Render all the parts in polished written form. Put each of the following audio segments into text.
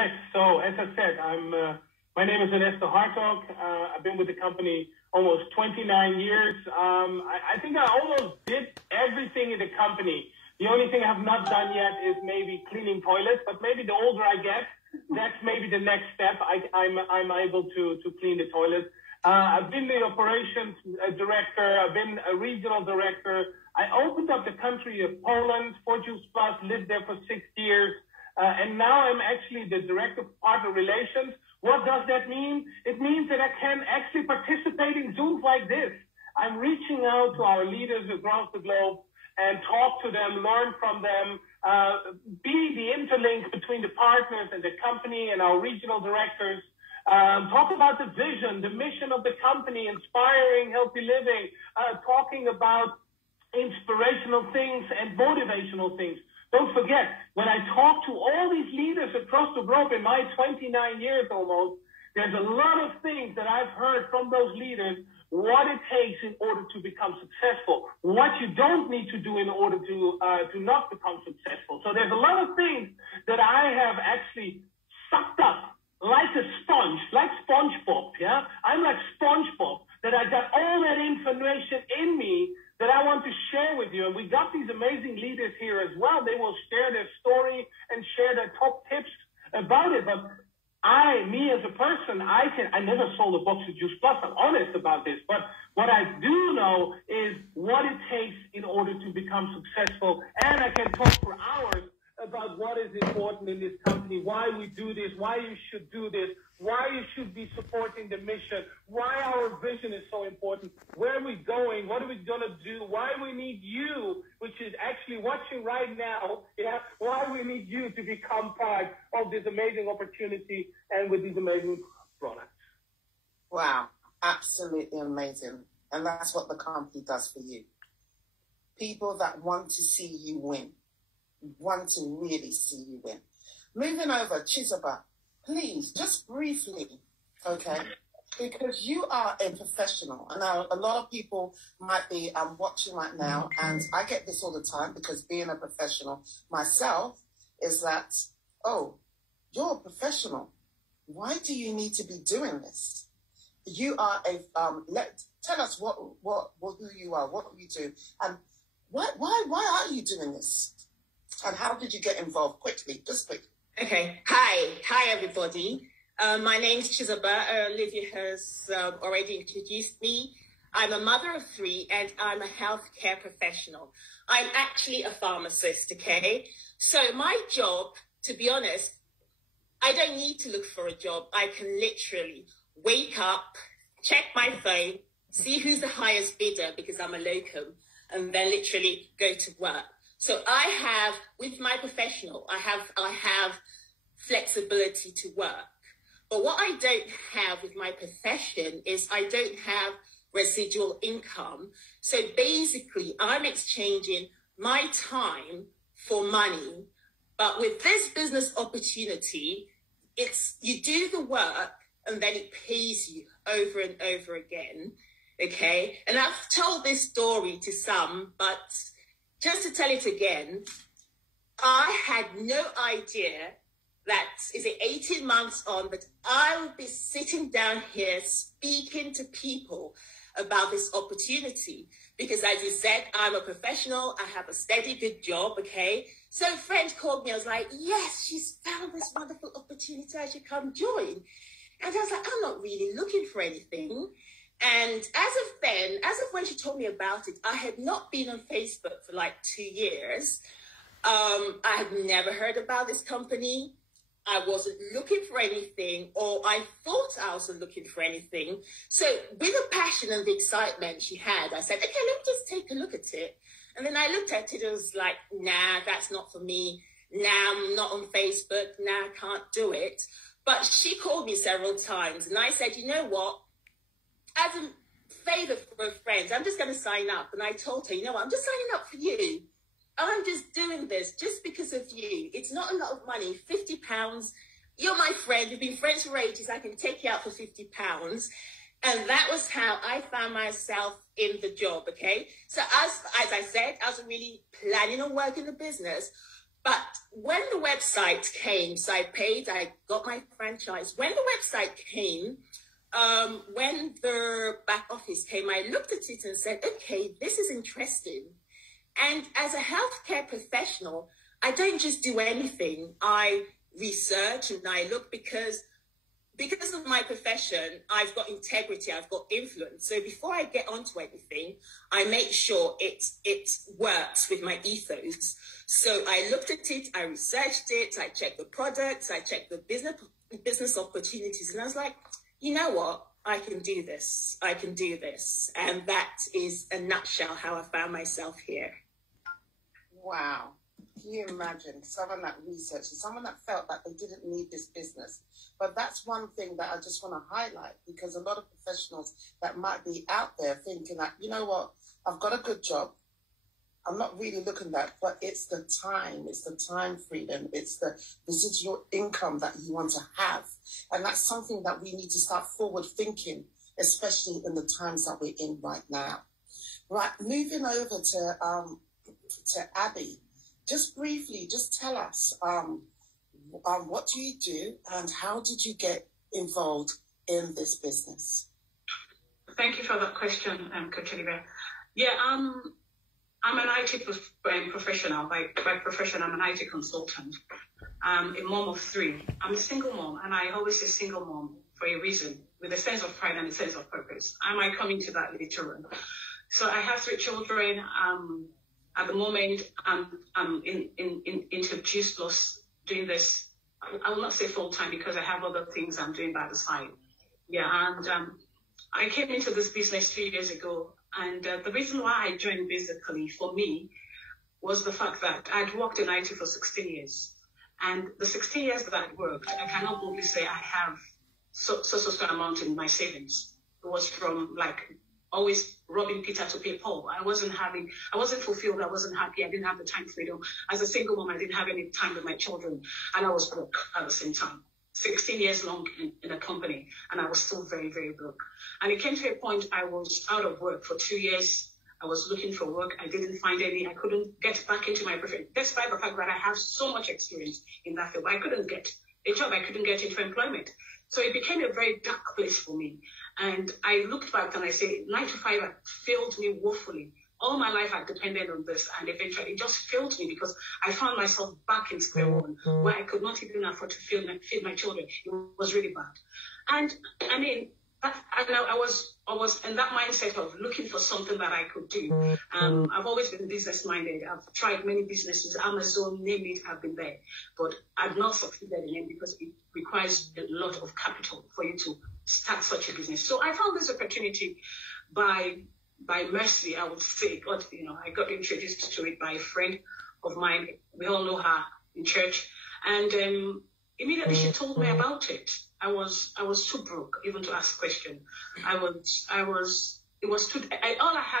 Yes. So as I said, my name is Ernesto Hartog. I've been with the company almost 29 years. I think I almost did everything in the company. The only thing I have not done yet is maybe cleaning toilets, but maybe the older I get, that's maybe the next step. I'm able to clean the toilets. I've been the operations director. I've been a regional director. I opened up the country of Poland, 4Juice Plus, lived there for 6 years. And now I'm actually the director of partner relations. What does that mean? It means that I can actually participate in Zooms like this. I'm reaching out to our leaders across the globe and talk to them, learn from them, be the interlink between the partners and the company and our regional directors. Talk about the vision, the mission of the company, inspiring healthy living, talking about inspirational things and motivational things. Don't forget, when I talk to all these leaders across the globe in my 29 years almost, there's a lot of things that I've heard from those leaders, what it takes in order to become successful, what you don't need to do in order to not become successful. So there's a lot of things that I have actually sucked up like a sponge, like SpongeBob, yeah? I'm like SpongeBob, that I got all that information in me that I want to share with you. And we got these amazing leaders here as well. They will share their story and share their top tips about it. But me as a person, I never sold a box of Juice Plus. I'm honest about this. But what I do know is what it takes in order to become successful. And I can talk for hours about what is important in this company, why we do this, why you should do this, why you should be supporting the mission, why our vision is so important, where are we going, what are we going to do, why we need you, which is actually watching right now, yeah, why we need you to become part of this amazing opportunity and with these amazing products. Wow, absolutely amazing. And that's what the company does for you. People that want to see you win. Want to really see you win. Moving over, Chizoba, please, just briefly, okay, because you are a professional. And now a lot of people might be watching right now, and I get this all the time because being a professional myself is that, oh, you're a professional. Why do you need to be doing this? You are tell us who you are, what you do, and why are you doing this? And how did you get involved? Quickly, just quickly. Okay. Hi, everybody. My name is Chizoba. Olivia has already introduced me. I'm a mother of 3, and I'm a healthcare professional. I'm actually a pharmacist, okay? So my job, to be honest, I don't need to look for a job. I can literally wake up, check my phone, see who's the highest bidder because I'm a locum, and then literally go to work. So I have, with my professional, I have flexibility to work. But what I don't have with my profession is I don't have residual income. So basically, I'm exchanging my time for money. But with this business opportunity, it's you do the work and then it pays you over and over again. Okay? And I've told this story to some, but just to tell it again, I had no idea that, is it 18 months on, but I would be sitting down here speaking to people about this opportunity. Because as you said, I'm a professional, I have a steady, good job, okay? So a friend called me, I was like, yes, she's found this wonderful opportunity, I should come join. And I was like, I'm not really looking for anything. And as of when she told me about it, I had not been on Facebook for like 2 years. I had never heard about this company. I wasn't looking for anything, or I thought I wasn't looking for anything. So with the passion and the excitement she had, I said, okay, let me just take a look at it. And then I looked at it, it was like, nah, that's not for me. Nah, I'm not on Facebook. Nah, I can't do it. But she called me several times, and I said, you know what? As a favor for a friend, I'm just going to sign up. And I told her, you know what, I'm just signing up for you. I'm just doing this just because of you. It's not a lot of money, £50. You're my friend. We've been friends for ages. I can take you out for £50. And that was how I found myself in the job, okay? So as I said, I wasn't really planning on working the business. But when the website came, so I paid, I got my franchise. When the website came, when the back office came, I looked at it and said, okay, this is interesting. And as a healthcare professional, I don't just do anything. I research and I look because of my profession, I've got integrity, I've got influence. So before I get onto anything, I make sure it works with my ethos. So I looked at it, I researched it, I checked the products, I checked the business opportunities, and I was like, you know what? I can do this. I can do this. And that is a nutshell how I found myself here. Wow. Can you imagine someone that researched, someone that felt that they didn't need this business? But that's one thing that I just want to highlight, because a lot of professionals that might be out there thinking that, you know what, I've got a good job. I'm not really looking at that, but it's the time freedom, it's the residual income that you want to have. And that's something that we need to start forward thinking, especially in the times that we're in right now. Right, moving over to Abby. Just briefly, just tell us, what do you do and how did you get involved in this business? Thank you for that question, Coach Olivia. Yeah, I'm an IT professional. By profession, I'm an IT consultant. A mom of 3. I'm a single mom, and I always say single mom for a reason, with a sense of pride and a sense of purpose. I might come into that later on. So I have 3 children. At the moment, I'm into juice loss, doing this. I will not say full time because I have other things I'm doing by the side. Yeah, and I came into this business 3 years ago, and the reason why I joined, basically for me, was the fact that I'd worked in IT for 16 years, and the 16 years that I'd worked, I cannot boldly say I have so amount in my savings. It was from always robbing Peter to pay Paul. I wasn't fulfilled. I wasn't happy. I didn't have the time freedom. As a single mom, I didn't have any time with my children, and I was broke at the same time. 16 years long in a company, and I was still very, very broke. And it came to a point I was out of work for 2 years. I was looking for work. I didn't find any. I couldn't get back into my profession, despite the fact that I have so much experience in that field. I couldn't get a job. I couldn't get into employment. So it became a very dark place for me. And I looked back and I said, 9 to 5 failed me woefully. All my life I depended on this, and eventually it just failed me because I found myself back in square one, where I could not even afford to feed my children. It was really bad. And I mean, I was in that mindset of looking for something that I could do. I've always been business minded. I've tried many businesses, Amazon, name it, I've been there, but I've not succeeded in it because it requires a lot of capital for you to start such a business. So I found this opportunity by mercy, I would say. God, I got introduced to it by a friend of mine. We all know her in church, and immediately she told me about it. I was too broke even to ask question. All I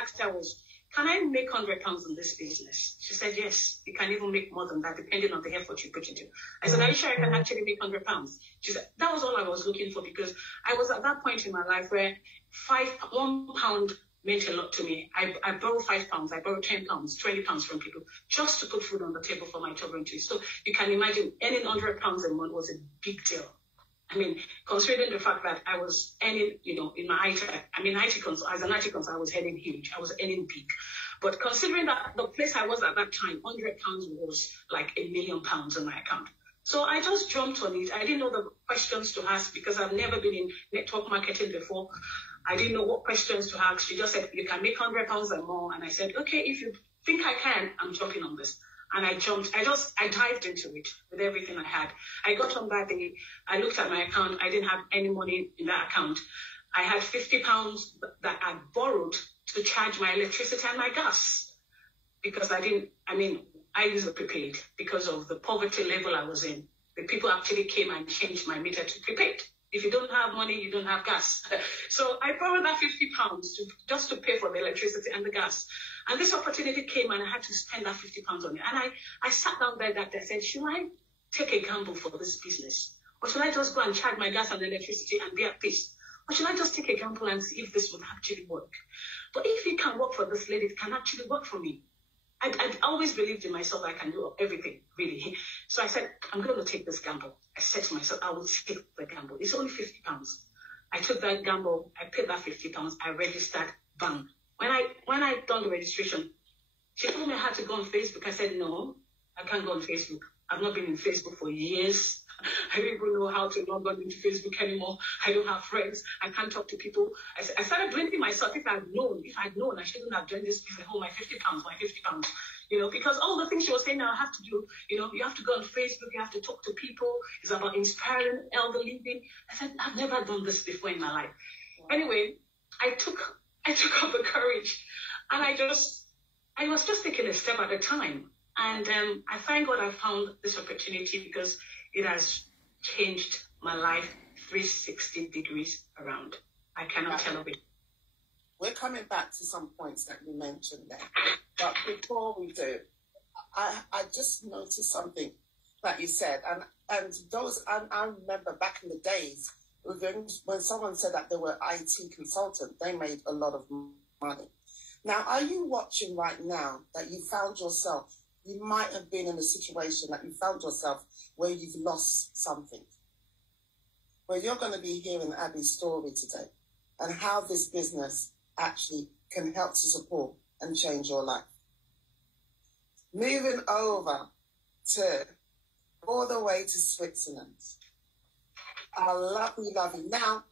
asked her was, can I make £100 in this business? She said, yes, you can even make more than that, depending on the effort you put into it. I said, are you sure I can actually make £100? She said, that was all I was looking for, because I was at that point in my life where £1 meant a lot to me. I borrowed £5, I borrowed £10, £20 from people just to put food on the table for my children to eat. So you can imagine earning £100 a month was a big deal. I mean, considering the fact that I was earning, in my IT, as an IT consultant, I was earning huge. I was earning big. But considering that the place I was at that time, £100 was like £1 million in my account. So I just jumped on it. I didn't know the questions to ask because I've never been in network marketing before. I didn't know what questions to ask. She just said, you can make £100 and more. And I said, okay, if you think I can, I'm jumping on this. And I jumped. I dived into it with everything I had. I got on that day. I looked at my account. I didn't have any money in that account. I had £50 that I borrowed to charge my electricity and my gas, because I used the prepaid because of the poverty level I was in. The people actually came and changed my meter to prepaid. If you don't have money, you don't have gas. So I borrowed that £50 just to pay for the electricity and the gas. And this opportunity came and I had to spend that £50 on it. And I sat down there that day and said, should I take a gamble for this business? Or should I just go and charge my gas and electricity and be at peace? Or should I just take a gamble and see if this would actually work? But if it can work for this lady, it can actually work for me. I'd always believed in myself that I can do everything, really. So I said, I'm going to take this gamble. I said to myself, I will take the gamble. It's only £50. I took that gamble. I paid that £50. I registered. Bang. When I done the registration, she told me I had to go on Facebook. I said, no, I can't go on Facebook. I've not been in Facebook for years. I don't even know how to log on into Facebook anymore. I don't have friends. I can't talk to people. I started blaming myself. If I'd known, I shouldn't have done this. Oh, my £50. Because all the things she was saying now I have to do, you have to go on Facebook, you have to talk to people. It's about inspiring elder living. I said, I've never done this before in my life. Anyway, I took up the courage, and I was just taking a step at a time. And I thank God I found this opportunity, because it has changed my life 360 degrees around. I cannot tell of it. We're coming back to some points that you mentioned there. But before we do, I just noticed something that you said. And those, I remember back in the days, when someone said that they were IT consultant, they made a lot of money. Now, are you watching right now that you found yourself, you might have been in a situation that you found yourself where you've lost something? Well, you're going to be hearing Abby's story today and how this business actually can help to support and change your life. Moving over to all the way to Switzerland. Lovely. Now,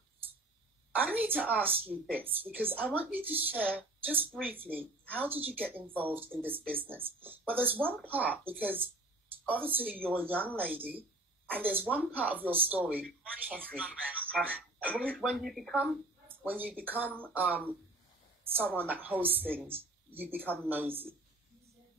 I need to ask you this, because I want you to share just briefly, how did you get involved in this business? Well, there's one part, because obviously you're a young lady, and there's one part of your story, trust me, when you become someone that hosts things, you become nosy.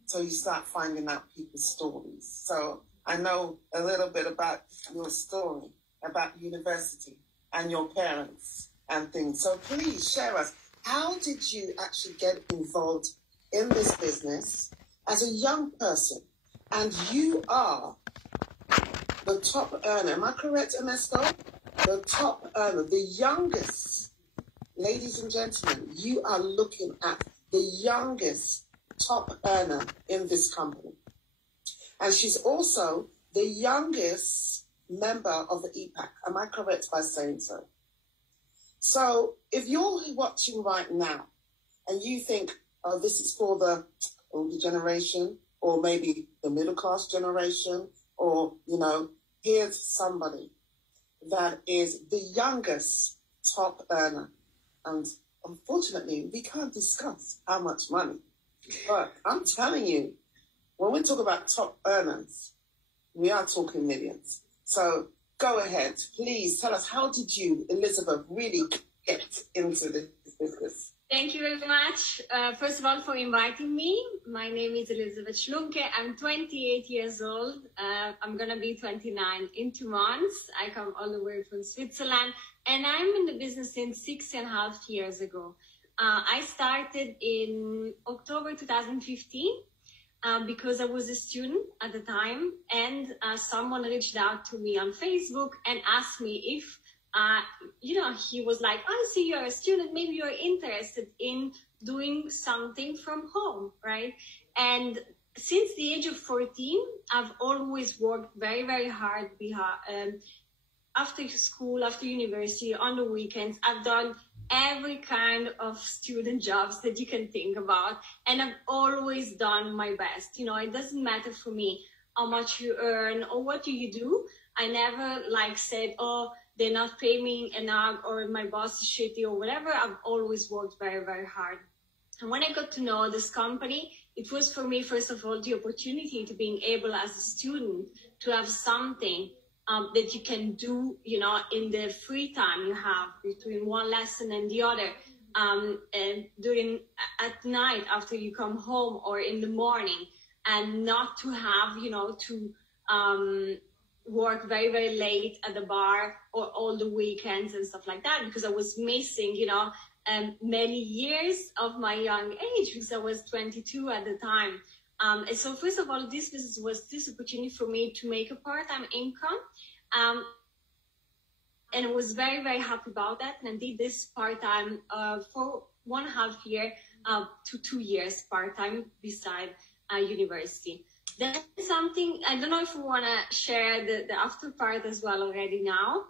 So you start finding out people's stories. So I know a little bit about your story, about university and your parents and things. So please share us. How did you actually get involved in this business as a young person? And you are the top earner. Am I correct, Ernesto? The top earner, the youngest. Ladies and gentlemen, you are looking at the youngest top earner in this company. And she's also the youngest member of the EPAC. Am I correct by saying so? So if you're watching right now and you think, oh, this is for the older generation, or maybe the middle class generation, or, here's somebody that is the youngest top earner. And unfortunately, we can't discuss how much money. But I'm telling you, when we talk about top earners, we are talking millions. So go ahead, please tell us, how did you, Elizabeth, really get into this business? Thank you very much, first of all, for inviting me. My name is Elizabeth Schlunke. I'm 28 years old. I'm going to be 29 in 2 months. I come all the way from Switzerland, and I'm in the business since 6.5 years ago. I started in October 2015 because I was a student at the time, and someone reached out to me on Facebook and asked me if he was like, I see you're a student, maybe you're interested in doing something from home, right? And since the age of 14, I've always worked very, very hard after school, after university, on the weekends. I've done every kind of student jobs that you can think about, and I've always done my best. It doesn't matter for me how much you earn or what do you do. I never said, oh, they're not paying me enough, or my boss is shitty, or whatever. I've always worked very, very hard. And when I got to know this company, it was for me, first of all, the opportunity to being able as a student to have something that you can do, in the free time you have between one lesson and the other, and during at night after you come home, or in the morning, and not to have, to work very, very late at the bar or all the weekends and stuff like that, because I was missing, many years of my young age, because I was 22 at the time. And so first of all, this business was this opportunity for me to make a part-time income. And I was very, very happy about that. And I did this part-time for 1.5 years to 2 years part-time beside university. That's something, I don't know if you want to share the after part as well already now.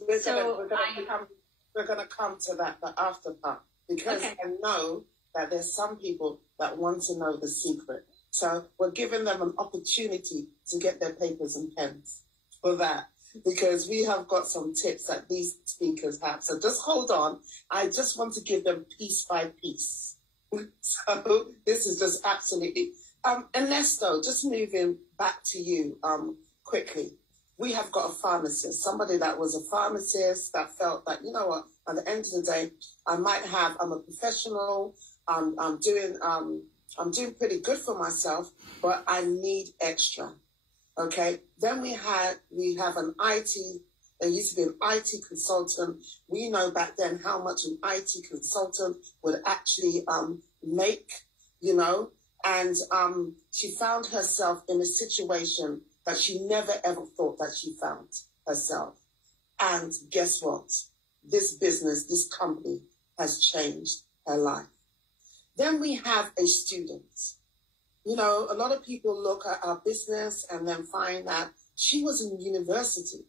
We're going to come to that, the after part, because I know that there's some people that want to know the secret. So we're giving them an opportunity to get their papers and pens for that, because we have got some tips that these speakers have. So just hold on. I just want to give them piece by piece. So this is just absolutely... Ernesto, just moving back to you quickly. We have got a pharmacist, somebody that was a pharmacist that felt that, you know what, at the end of the day, I'm a professional, I'm doing pretty good for myself, but I need extra. Okay. Then we have an IT, there used to be an IT consultant. We know back then how much an IT consultant would actually make, you know, and she found herself in a situation that she never ever thought that she found herself. And guess what? This business, this company has changed her life. Then we have a student. You know, a lot of people look at our business and then find that she was in university,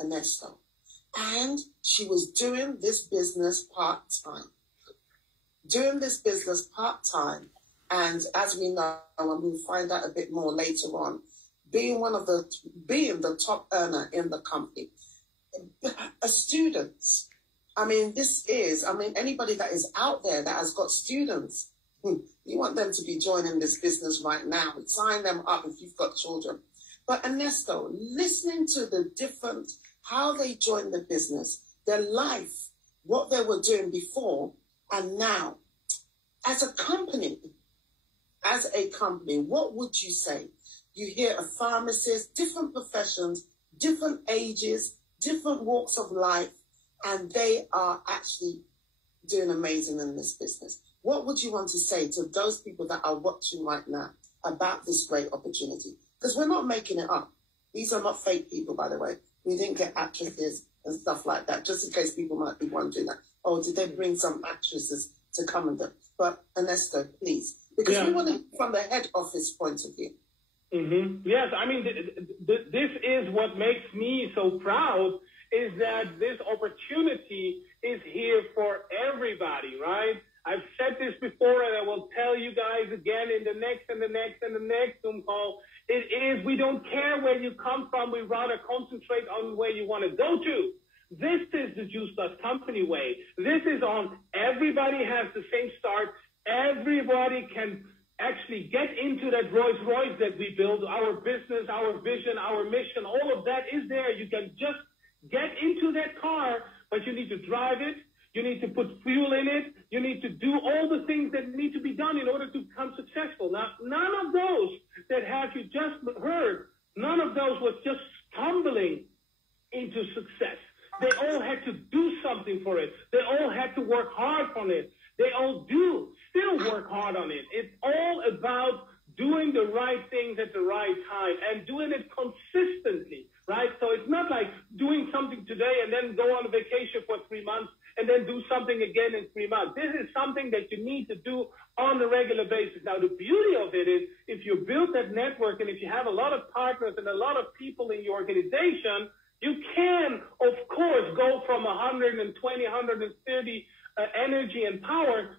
Ernesto, and she was doing this business part-time. And as we know, and we'll find out a bit more later on, being the top earner in the company. A student. Anybody that is out there that has got students, you want them to be joining this business right now. Sign them up if you've got children. But Ernesto, listening to how they joined the business, their life, what they were doing before and now, as a company, what would you say? You hear a pharmacist, different professions, different ages, different walks of life, and they are actually doing amazing in this business. What would you want to say to those people that are watching right now about this great opportunity? Because we're not making it up. These are not fake people, by the way. We didn't get actresses and stuff like that, just in case people might be wondering that. Oh, did they bring some actresses to come and do? But Ernesto, please, because we want to from the head office point of view. Mm-hmm. Yes, this is what makes me so proud, is that this opportunity is here for everybody, right? I've said this before, and I will tell you guys again in the next Zoom call. We don't care where you come from. We rather concentrate on where you want to go to. This is the Juice Plus Company way. This is on everybody has the same start. Everybody can actually get into that Rolls Royce that we build, our business, our vision, our mission, all of that is there. You can just get into that car, but you need to drive it. You need to put fuel in it. You need to do all the things that need to be done in order to become successful. Now, none of those that have you just heard, none of those was just stumbling into success. They all had to do something for it. They all had to work hard on it. They all do still work hard on it. It's all about doing the right things at the right time and doing it consistently, right? So it's not like doing something today and then go on a vacation for 3 months and then do something again in 3 months. This is something that you need to do on a regular basis. Now, the beauty of it is if you build that network and if you have a lot of partners and a lot of people in your organization, you can, of course, go from 120, 130 energy and power,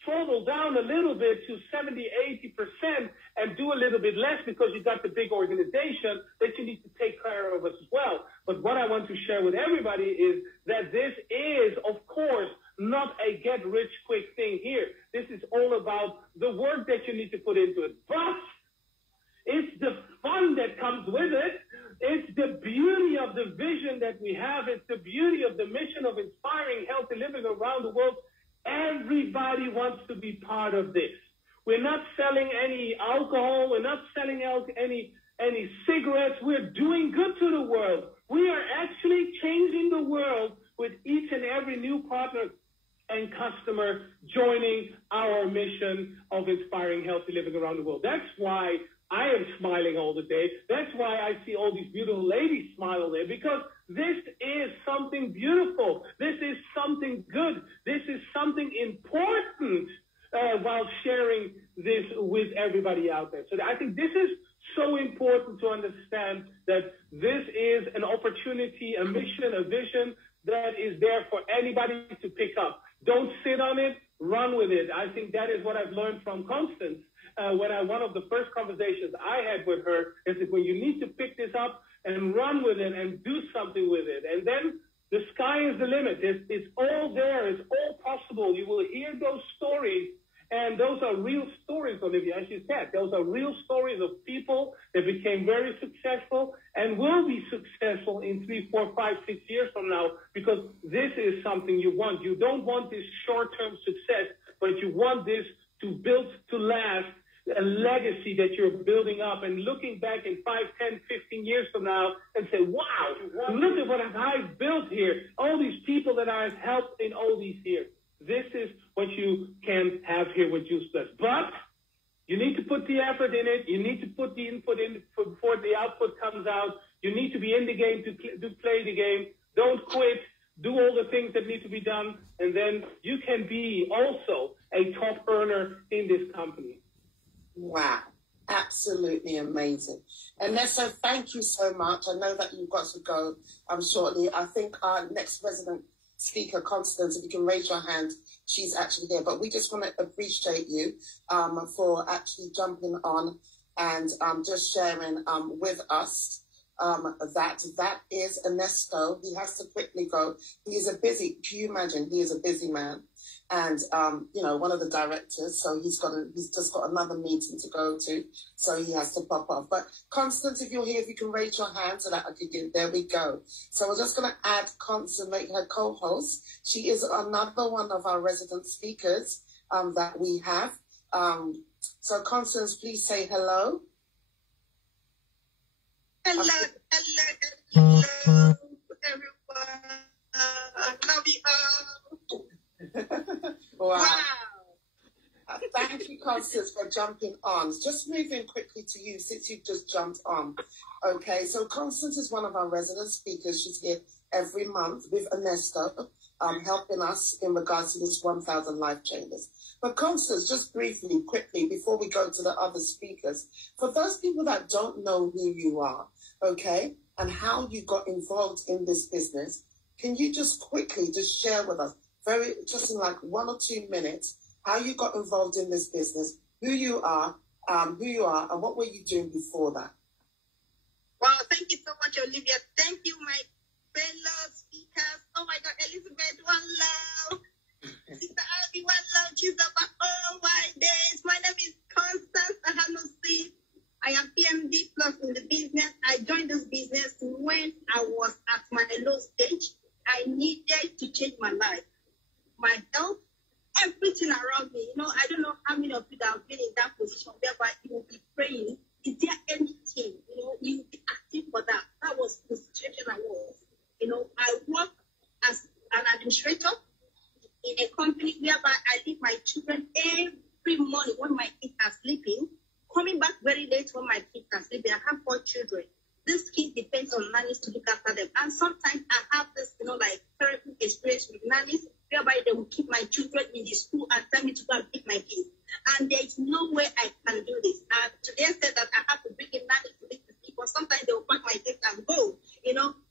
struggle down a little bit to 70, 80% and do a little bit less because you got the big organization that you need to take care of as well. But what I want to share with everybody is that this is, of course, not a get-rich-quick thing here. This is all about the work that you need to put into it. But it's the fun that comes with it. It's the beauty of the vision that we have. It's the beauty of the mission of inspiring healthy living around the world. Everybody wants to be part of this. We're not selling any alcohol. We're not selling out any cigarettes. We're doing good to the world. We are actually changing the world with each and every new partner and customer joining our mission of inspiring healthy living around the world. That's why I am smiling all the day. That's why I see all these beautiful ladies smile all day, because this is something beautiful. This is something good. This is something important while sharing this with everybody out there. So I think this is so important to understand that this is an opportunity, a mission, a vision that is there for anybody to pick up. Don't sit on it, run with it. I think that is what I've learned from Constance. One of the first conversations I had with her is that when you need to pick this up and run with it and do something with it. And then the sky is the limit. It's all there. It's all possible. You will hear those stories. And those are real stories, Olivia, as you said. Those are real stories of people that became very successful and will be successful in 3, 4, 5, 6 years from now, because this is something you want. You don't want this short-term success, but you want this to build to last, a legacy that you're building up and looking back in 5, 10, 15 years from now and say, wow, look at what I've built here. All these people that I've helped in all these years. This is what you can have here with Juice Plus. But you need to put the effort in it. You need to put the input in before the output comes out. You need to be in the game to play the game. Don't quit. Do all the things that need to be done. And then you can be also a top earner in this company. Wow. Absolutely amazing. Ernesto, thank you so much. I know that you've got to go shortly. I think our next resident speaker, Constance, if you can raise your hand, she's actually here. But we just want to appreciate you for actually jumping on and just sharing with us that is Ernesto. He has to quickly go. He is can you imagine? He is a busy man. And, one of the directors, so he's just got another meeting to go to, so he has to pop off. But Constance, if you're here, if you can raise your hand so that I can get, there we go. So we're just going to add Constance, make her co-host. She is another one of our resident speakers that we have. So Constance, please say hello. Hello, everyone. Love you all. Wow. Thank you, Constance, for jumping on. Just moving quickly to you since you've just jumped on. Okay, so Constance is one of our resident speakers. She's here every month with Ernesto, helping us in regards to this 1,000 Life Changers. But Constance, just briefly, quickly, before we go to the other speakers, for those people that don't know who you are, okay, and how you got involved in this business, can you just quickly just share with us, just in like 1 or 2 minutes, how you got involved in this business, who you are, and what were you doing before that? Wow, thank you so much, Olivia. Thank you, my fellow speakers. Oh my God, Elizabeth, one love. Sister Abby, one love. She's about all my days. My name is Constance Ahanosi. I am PMD Plus in the business. I joined this business when I was at my low stage. I needed to change my life, my health, everything around me. I don't know how many of you that have been in that position whereby you will be praying. Is there anything, you will be asking for that? That was the situation I was. I work as an administrator in a company whereby I leave my children every morning when my kids are sleeping, coming back very late when my kids are sleeping. I have 4 children. This kid depends on nannies to look after them. And sometimes I have this, therapy experience with nannies, whereby they will keep my children in the school and tell me to go and pick my kids. And there is no way I can do this. And today said that I have to bring in nannies to pick the people. Sometimes they will pack my kids and go.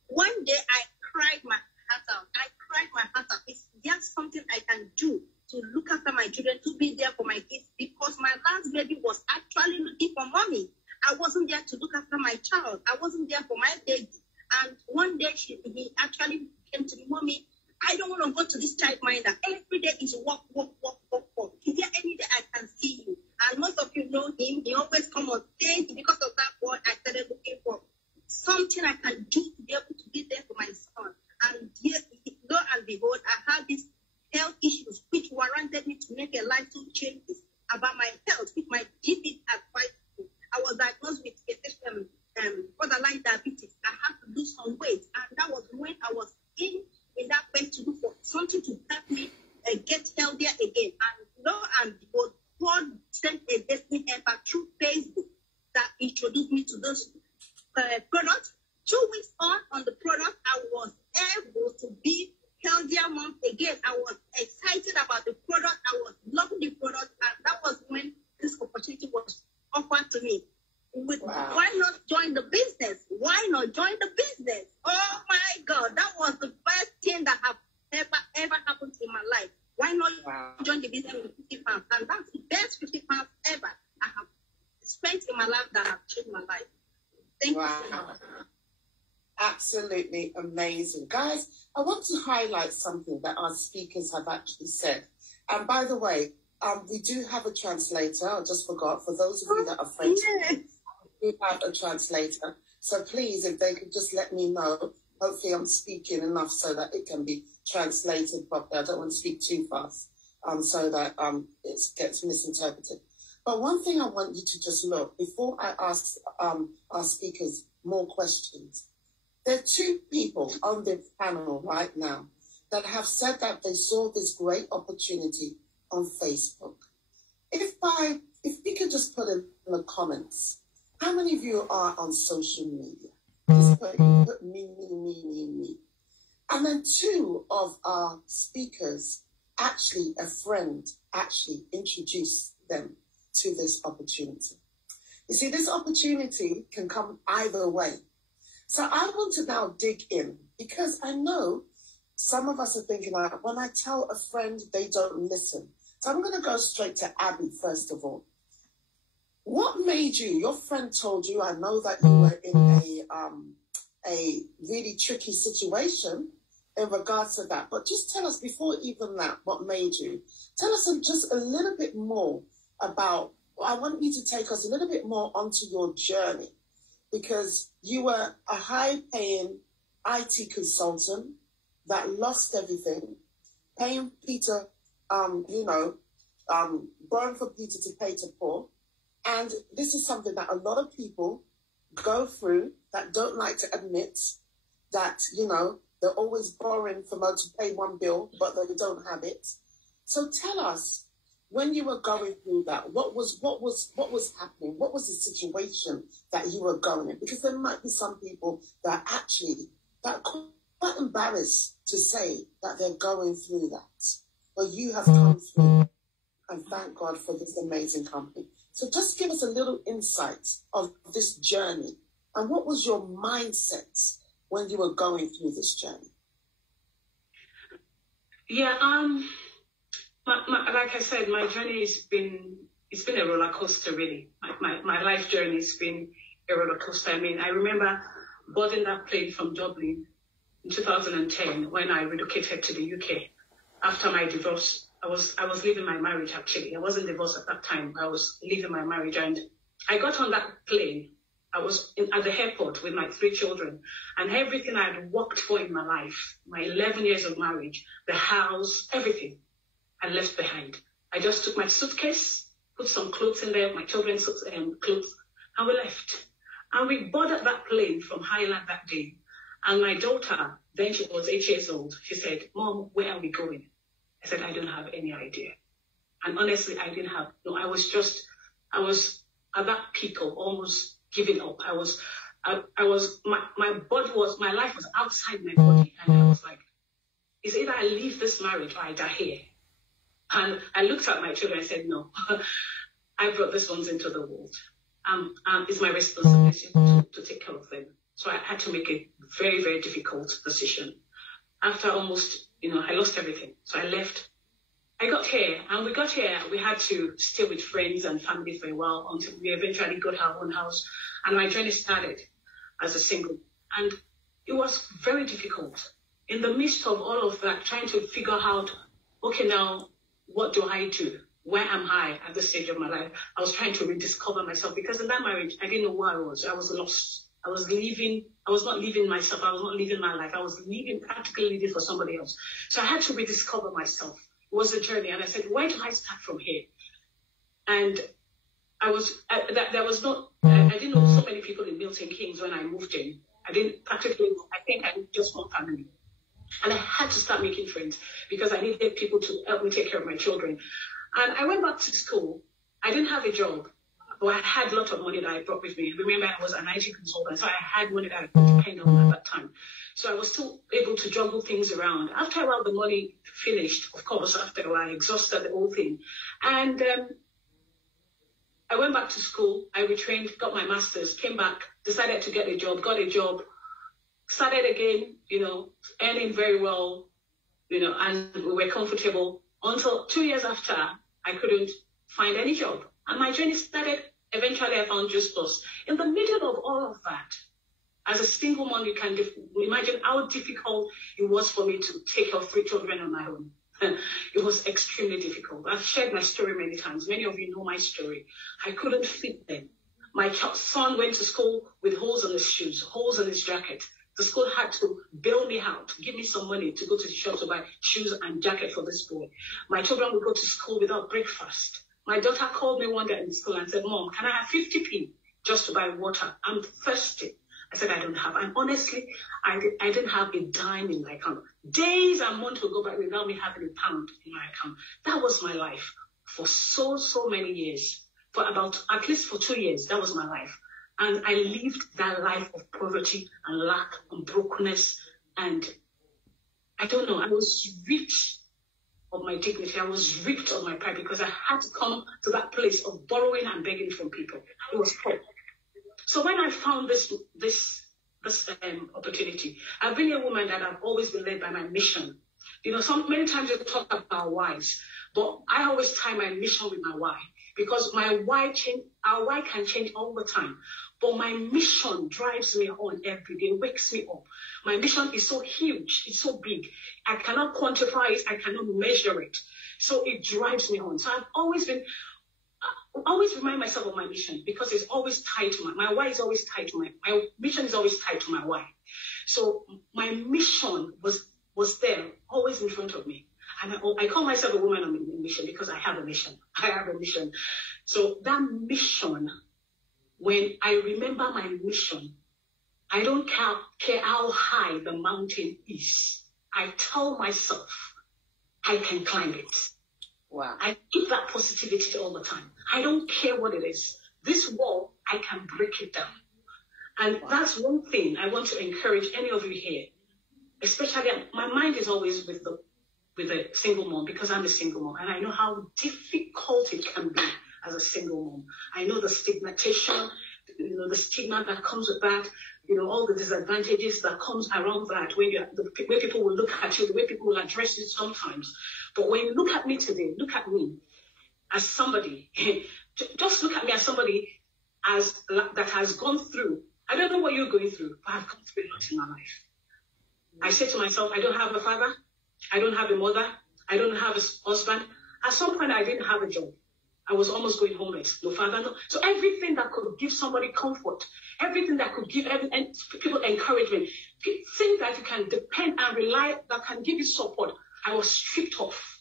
One day I cried my heart out. Is there something I can do to look after my children, to be there for my kids? Because my last baby was actually looking for mommy. I wasn't there to look after my child. I wasn't there for my baby. And one day he actually came to me, Mommy, I don't want to go to this childminder. Every day is work. Is there any day I can see you? And most of you know him. He always come on stage. Because of that word, I started looking for something I can do to be able to be there for my son. And here, lo and behold, I had these health issues which warranted me to make a lifestyle changes about my health, which my GP advised me. I was diagnosed with borderline diabetes. I had to lose some weight, and that was when I was in that way to look for something to help me get healthier again. And lo and behold, God sent a destiny helper through Facebook that introduced me to those products. 2 weeks on the product, I was able to be healthier mom again. I was excited about the product. I was loving the product, and that was when this absolutely amazing. Guys, I want to highlight something that our speakers have actually said. And by the way, we do have a translator. I just forgot. For those of you that are French, we have a translator. So please, if they could just let me know, hopefully I'm speaking enough so that it can be translated properly. I don't want to speak too fast so that it gets misinterpreted. But one thing I want you to just look, before I ask our speakers more questions, there are two people on the panel right now that have said that they saw this great opportunity on Facebook. If we could just put in the comments, how many of you are on social media? Just put me. And then two of our speakers, actually a friend, actually introduced them to this opportunity. You see, this opportunity can come either way. So I want to now dig in, because I know some of us are thinking, like, when I tell a friend, they don't listen. So I'm going to go straight to Abby, first of all. What made you, your friend told you, I know that you were in a really tricky situation in regards to that, but just tell us, before even that, what made you. Tell us just a little bit more about, I want you to take us a little bit more onto your journey, because you were a high-paying IT consultant that lost everything, paying Peter, borrowing for Peter to pay to Paul. And this is something that a lot of people go through that don't like to admit that, they're always borrowing for to pay one bill, but they don't have it. So tell us, when you were going through that, what was happening? What was the situation that you were going in? Because there might be some people that are quite embarrassed to say that they're going through that. But you have come through, and thank God for this amazing company. So just give us a little insight of this journey, and what was your mindset when you were going through this journey? Yeah, like I said, my journey has been a roller coaster, really. My life journey has been a roller coaster. I mean, I remember boarding that plane from Dublin in 2010 when I relocated to the UK after my divorce. I was leaving my marriage, actually. I wasn't divorced at that time. I was leaving my marriage, and I got on that plane. I was at the airport with my 3 children, and everything I had worked for in my life, my 11 years of marriage, the house, everything, I left behind. I just took my suitcase, put some clothes in there, my children's clothes, and we left. And we boarded that plane from Highland that day. And my daughter, then she was 8 years old, she said, "Mom, where are we going?" I said, "I don't have any idea." And honestly, I didn't have, no, I was at that peak of almost giving up. My life was outside my body. And I was like, it's either I leave this marriage or I die here. And I looked at my children and said, no, I brought these ones into the world. It's my responsibility to take care of them. So I had to make a very, very difficult decision. After almost, I lost everything. So I left. I got here, and we had to stay with friends and family for a while until we eventually got our own house. And my journey started as a single. And it was very difficult. In the midst of all of that, trying to figure out, okay, now, what do I do? Where am I at this stage of my life? I was trying to rediscover myself, because in that marriage, I didn't know where I was. I was lost. I was not living myself. I was not living my life. I was practically living for somebody else. So I had to rediscover myself. It was a journey. And I said, where do I start from here? And I didn't know so many people in Milton Keynes when I moved in. I think I knew just one family. And I had to start making friends, because I needed people to help me take care of my children. And I went back to school. I didn't have a job, but I had a lot of money that I brought with me. Remember, I was an IT consultant, so I had money that I could depend on at that time. So I was still able to juggle things around. After a while, the money finished, of course, after a while, I exhausted the whole thing. And I went back to school. I retrained, got my master's, came back, decided to get a job, got a job, started again, earning very well, and we were comfortable until 2 years after I couldn't find any job. And my journey started. Eventually, I found Juice Plus. In the middle of all of that, As a single mom, you can imagine how difficult it was for me to take care of 3 children on my own. It was extremely difficult. I've shared my story many times. Many of you know my story. I couldn't fit them. My son went to school with holes in his shoes, holes in his jacket. The school had to bail me out, give me some money to go to the shop to buy shoes and jacket for this boy. My children would go to school without breakfast. My daughter called me one day in school and said, "Mom, can I have 50p just to buy water? I'm thirsty." I said, "I don't have." And honestly, I didn't have a dime in my account. Days and months would go by without me having a pound in my account. That was my life for so many years. For at least for 2 years, that was my life. And I lived that life of poverty and lack and brokenness. And I don't know, I was ripped of my dignity. I was ripped of my pride because I had to come to that place of borrowing and begging from people. It was hard. So when I found this opportunity, I've been a woman that I've always been led by my mission. You know, many times we talk about our whys, but I always tie my mission with my why, because our why can change all the time. But my mission drives me on every day, wakes me up. My mission is so huge, it's so big. I cannot quantify it, I cannot measure it. So it drives me on. So I've always remind myself of my mission, because it's always tied to my why is always tied to my mission is always tied to my why. So my mission was there, always in front of me. And I call myself a woman on a mission because I have a mission. I have a mission. So that mission, when I remember my mission, I don't care how high the mountain is. I tell myself I can climb it. Wow. I keep that positivity all the time. I don't care what it is. This wall, I can break it down. And that's one thing I want to encourage any of you here. Especially, my mind is always with a single mom, because I'm a single mom, and I know how difficult it can be as a single mom. I know the stigmatization, the stigma that comes with that, all the disadvantages that comes around that, the way people will look at you, the way people will address you sometimes. But when you look at me today, look at me as somebody, just look at me as somebody that has gone through. I don't know what you're going through, but I've gone through a lot in my life. I say to myself, I don't have a father, I don't have a mother, I don't have a husband. At some point, I didn't have a job. I was almost going homeless. No father, no. So everything that could give somebody comfort, everything that could give people encouragement, things that you can depend and rely, that can give you support, I was stripped off.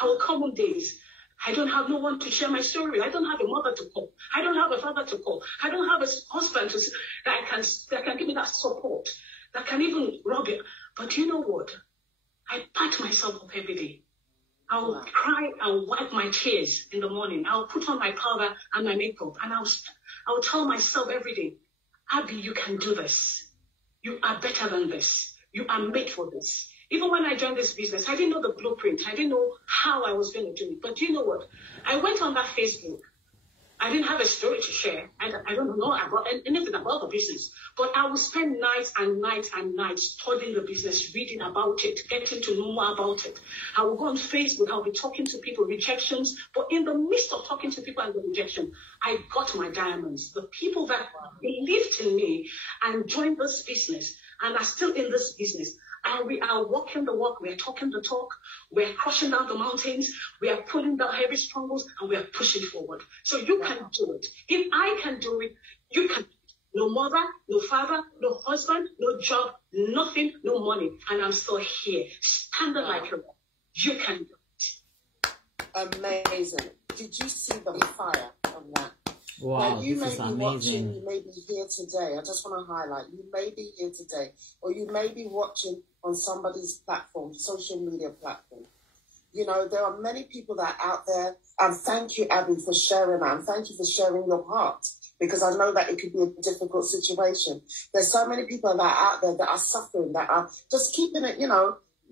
I will come on days. I don't have no one to share my story with. I don't have a mother to call. I don't have a father to call. I don't have a husband that can give me that support, that can even rub it. But you know what? I pat myself up every day. I will cry and wipe my tears in the morning. I will put on my powder and my makeup, and I will tell myself every day, Abby, you can do this. You are better than this. You are made for this. Even when I joined this business, I didn't know the blueprint. I didn't know how I was going to do it. But you know what? I went on that Facebook. I didn't have a story to share. I don't know about anything about the business. But I would spend nights and nights and nights studying the business, reading about it, getting to know more about it. I will go on Facebook. I'll be talking to people, rejections. But in the midst of talking to people and the rejection, I got my diamonds. The people that believed in me and joined this business and are still in this business. And we are walking the walk, we are talking the talk, we are crushing down the mountains, we are pulling down heavy strongholds, and we are pushing forward. So you can do it. If I can do it, you can. No mother, no father, no husband, no job, nothing, no money. And I'm still here, standing like a rock. You can do it. Amazing. Did you see the fire of that? Wow, now, you may be amazing. Watching, you may be here today. I just want to highlight, you may be here today, or you may be watching on somebody's platform, social media platform. There are many people that are out there, and thank you, Abby, for sharing that, and thank you for sharing your heart, because I know that it could be a difficult situation. There's so many people that are out there that are suffering, that are just keeping it,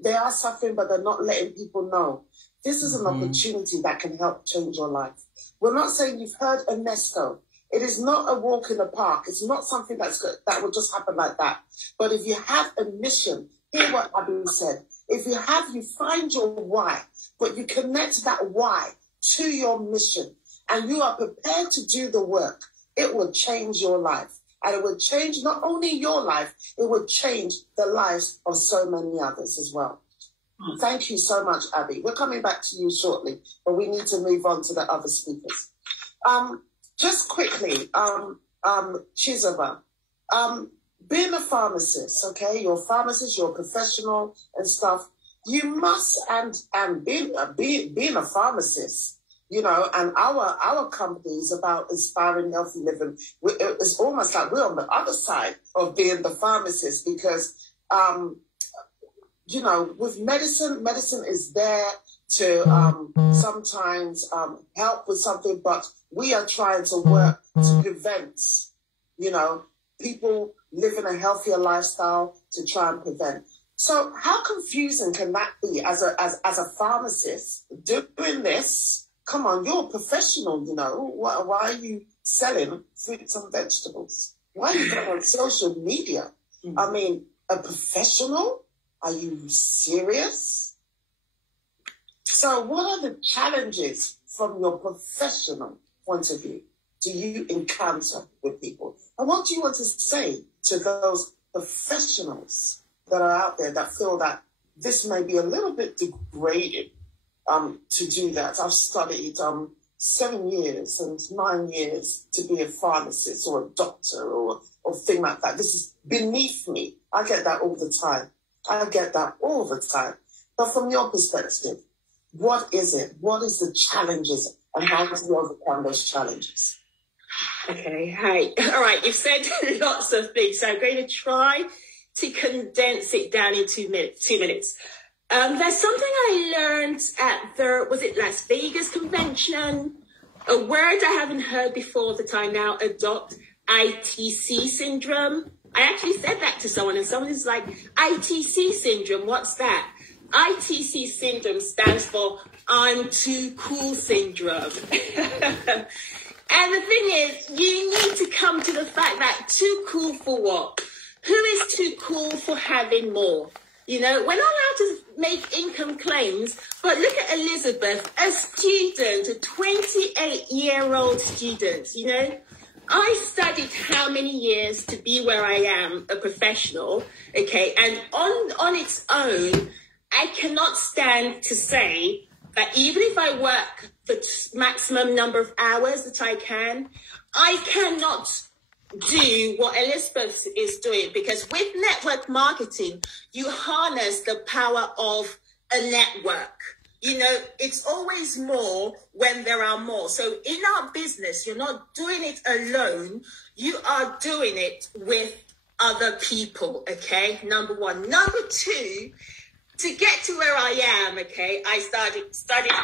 they are suffering, but they're not letting people know. This is an opportunity that can help change your life. We're not saying you've heard Ernesto. It is not a walk in the park. It's not something that will just happen like that. But if you have a mission, hear what Abby said. If you find your why, but you connect that why to your mission, and you are prepared to do the work, it will change your life. And it would change not only your life, it would change the lives of so many others as well. Thank you so much, Abby. We're coming back to you shortly, but we need to move on to the other speakers. Just quickly, Chizoba, being a pharmacist, okay, you're a pharmacist, you're a professional and stuff. You must, and being a pharmacist, you know, and our company is about inspiring healthy living. It's almost like we're on the other side of being the pharmacist because, you know, with medicine is there to sometimes help with something, but we are trying to work to prevent, you know, people living a healthier lifestyle to try and prevent. So how confusing can that be as a pharmacist doing this? Come on, you're a professional, you know. Why are you selling fruits and vegetables? Why are you going on social media? I mean, a professional? Are you serious? So what are the challenges from your professional point of view do you encounter with people? And what do you want to say to those professionals that are out there that feel that this may be a little bit degrading to do that? I've studied 7 years and 9 years to be a pharmacist or a doctor or thing like that. This is beneath me. I get that all the time. But from your perspective, what is it? What is the challenges and how do you overcome those challenges? Okay, hi. All right, you've said lots of things, so I'm going to try to condense it down in 2 minutes. There's something I learned at was it Las Vegas convention? A word I haven't heard before that I now adopt, ITC syndrome. I actually said that to someone and someone is like, ITC syndrome, what's that? ITC syndrome stands for I'm too cool syndrome. And the thing is, you need to come to the fact that too cool for what? Who is too cool for having more? You know, we're not allowed to make income claims, but look at Elizabeth, a student, a 28-year-old student, you know. I studied how many years to be where I am, a professional, okay, and on its own, I cannot stand to say that even if I work the maximum number of hours that I can, I cannot do what Elizabeth is doing, because with network marketing, you harness the power of a network. You know, it's always more when there are more. So in our business, you're not doing it alone. You are doing it with other people, okay? Number one. Number two, to get to where I am, okay, I started studying.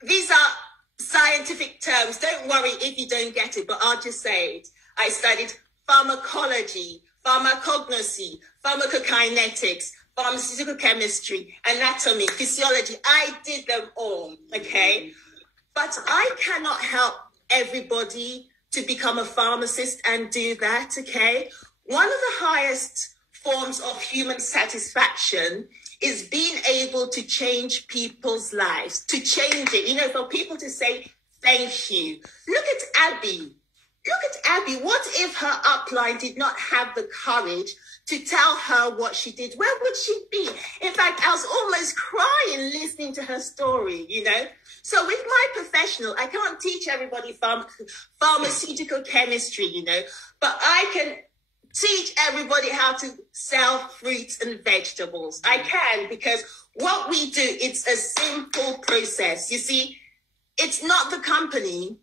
These are scientific terms. Don't worry if you don't get it, but I'll just say it. I studied pharmacology, pharmacognosy, pharmacokinetics, pharmaceutical chemistry, anatomy, physiology. I did them all, okay? But I cannot help everybody to become a pharmacist and do that, okay? One of the highest forms of human satisfaction is being able to change people's lives, to change it, you know, for people to say, thank you. Look at Abby. What if her upline did not have the courage to tell her what she did? Where would she be? In fact, I was almost crying listening to her story, you know? So with my professional, I can't teach everybody pharmaceutical chemistry, you know, but I can teach everybody how to sell fruits and vegetables. I can, because what we do, it's a simple process. You see, it's not the company.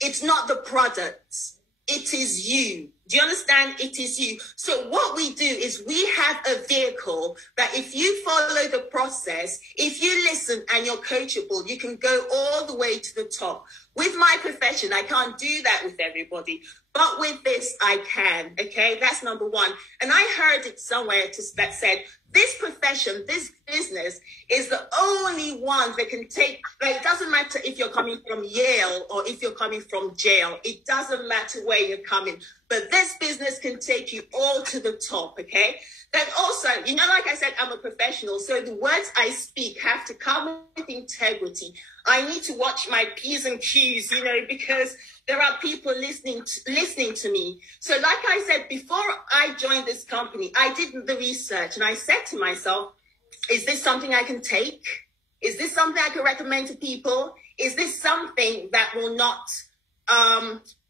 It's not the products. It is you. Do you understand? It is you. So what we do is we have a vehicle that if you follow the process, if you listen and you're coachable, you can go all the way to the top. With my profession, I can't do that with everybody. But with this, I can. Okay, that's number one. And I heard it somewhere that said, this profession, this business is the only one that can take, like, it doesn't matter if you're coming from Yale or if you're coming from jail. It doesn't matter where you're coming. But this business can take you all to the top, okay? Then also, you know, like I said, I'm a professional, so the words I speak have to come with integrity. I need to watch my P's and Q's, you know, because there are people listening to me. So like I said, before I joined this company, I did the research and I said to myself, is this something I can take? Is this something I can recommend to people? Is this something that will not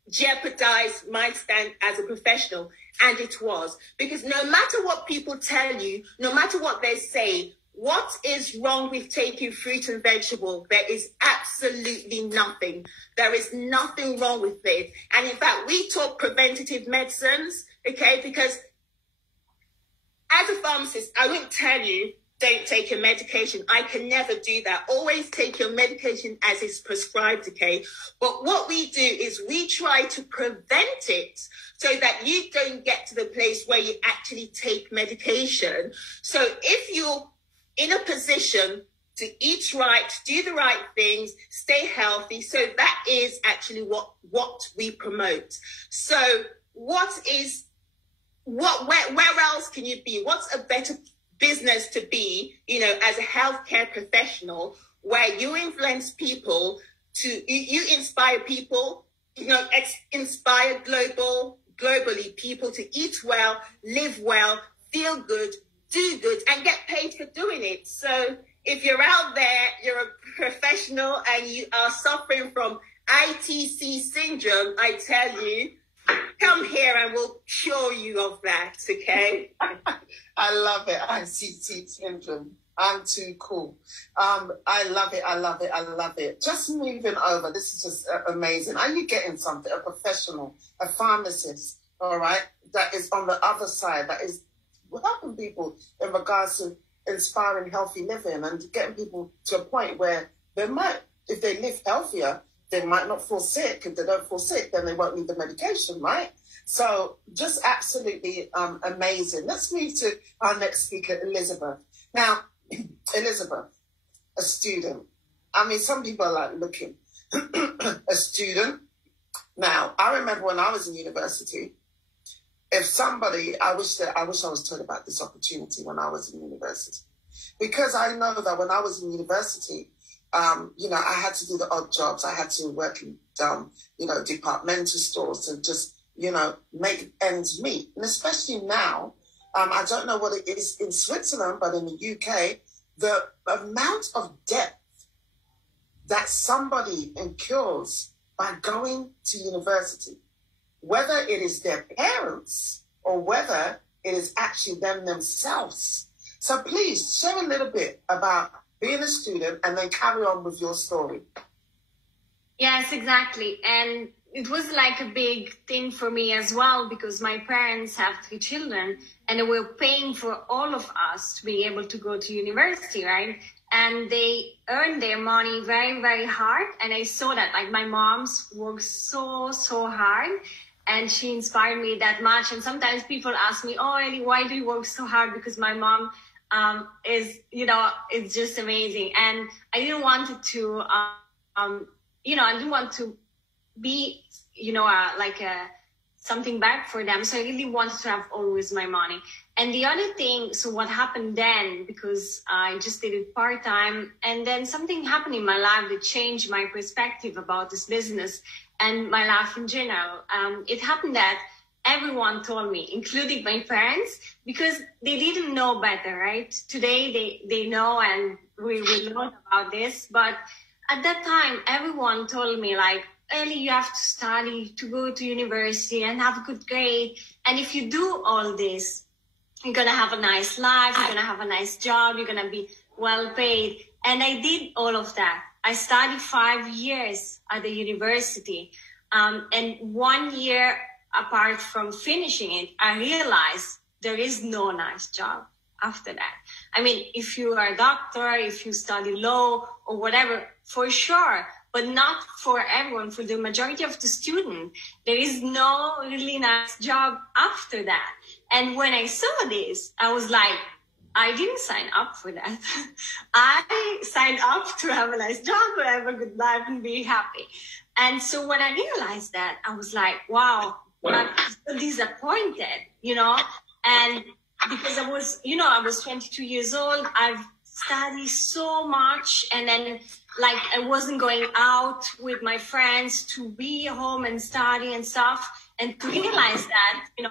jeopardize my stand as a professional? And it was. Because no matter what people tell you, no matter what they say, what is wrong with taking fruit and vegetable? There is absolutely nothing. There is nothing wrong with it. And in fact, we talk preventative medicines, okay? Because as a pharmacist, I won't tell you, don't take your medication. I can never do that. Always take your medication as is prescribed, okay? But what we do is we try to prevent it so that you don't get to the place where you actually take medication. So if you're in a position to eat right, do the right things, stay healthy, so that is actually what we promote. So where else can you be? What's a better business to be, you know, as a healthcare professional, where you influence people you inspire people, you know, inspire globally people to eat well, live well, feel good, do good, and get paid for doing it. So if you're out there, you're a professional and you are suffering from ITC syndrome, I tell you, come here and we'll cure you of that, okay? I love it. ITC syndrome. I'm too cool. I love it. I love it. I love it. Just moving over. This is just amazing. Are you getting something? A professional, a pharmacist, all right, that is on the other side, that is helping people in regards to inspiring healthy living and getting people to a point where they might, if they live healthier, they might not fall sick. If they don't fall sick, then they won't need the medication, right? So just absolutely amazing. Let's move to our next speaker, Elizabeth. Now, Elizabeth, a student. I mean, some people are like looking. A student. Now, I remember when I was in university, if somebody, I wish I was told about this opportunity when I was in university. Because I know that when I was in university, you know, I had to do the odd jobs. I had to work in, you know, departmental stores and just, you know, make ends meet. And especially now, I don't know what it is in Switzerland, but in the UK, the amount of debt that somebody incurs by going to university, whether it is their parents or whether it is actually them themselves. So please share a little bit about being a student and then carry on with your story. Yes, exactly. And it was like a big thing for me as well, because my parents have 3 children and they were paying for all of us to be able to go to university, right? And they earned their money very, very hard. And I saw that, like, my mom's worked so hard, and she inspired me that much. And sometimes people ask me, oh, Ellie, why do you work so hard? Because my mom is, you know, it's just amazing. And I didn't want it to, you know, I didn't want to be, you know, something back for them. So I really wanted to have always my money. And the other thing, so what happened then, because I just did it part-time, and then something happened in my life that changed my perspective about this business and my life in general. It happened that everyone told me, including my parents, because they didn't know better, right? Today they know, and we will know about this. But at that time, everyone told me, like, Ellie, you have to study, to go to university and have a good grade. And if you do all this, you're going to have a nice life, you're going to have a nice job, you're going to be well paid. And I did all of that. I studied 5 years at the university. And 1 year apart from finishing it, I realized there is no nice job after that. I mean, if you are a doctor, if you study law or whatever, for sure, but not for everyone. For the majority of the students, there is no really nice job after that. And when I saw this, I was like, I didn't sign up for that. I signed up to have a nice job, have a good life, and be happy. And so when I realized that, I was like, wow, I'm so disappointed, you know? And because I was 22 years old, I've studied so much, and then like I wasn't going out with my friends to be home and study and stuff. And to realize that, you know,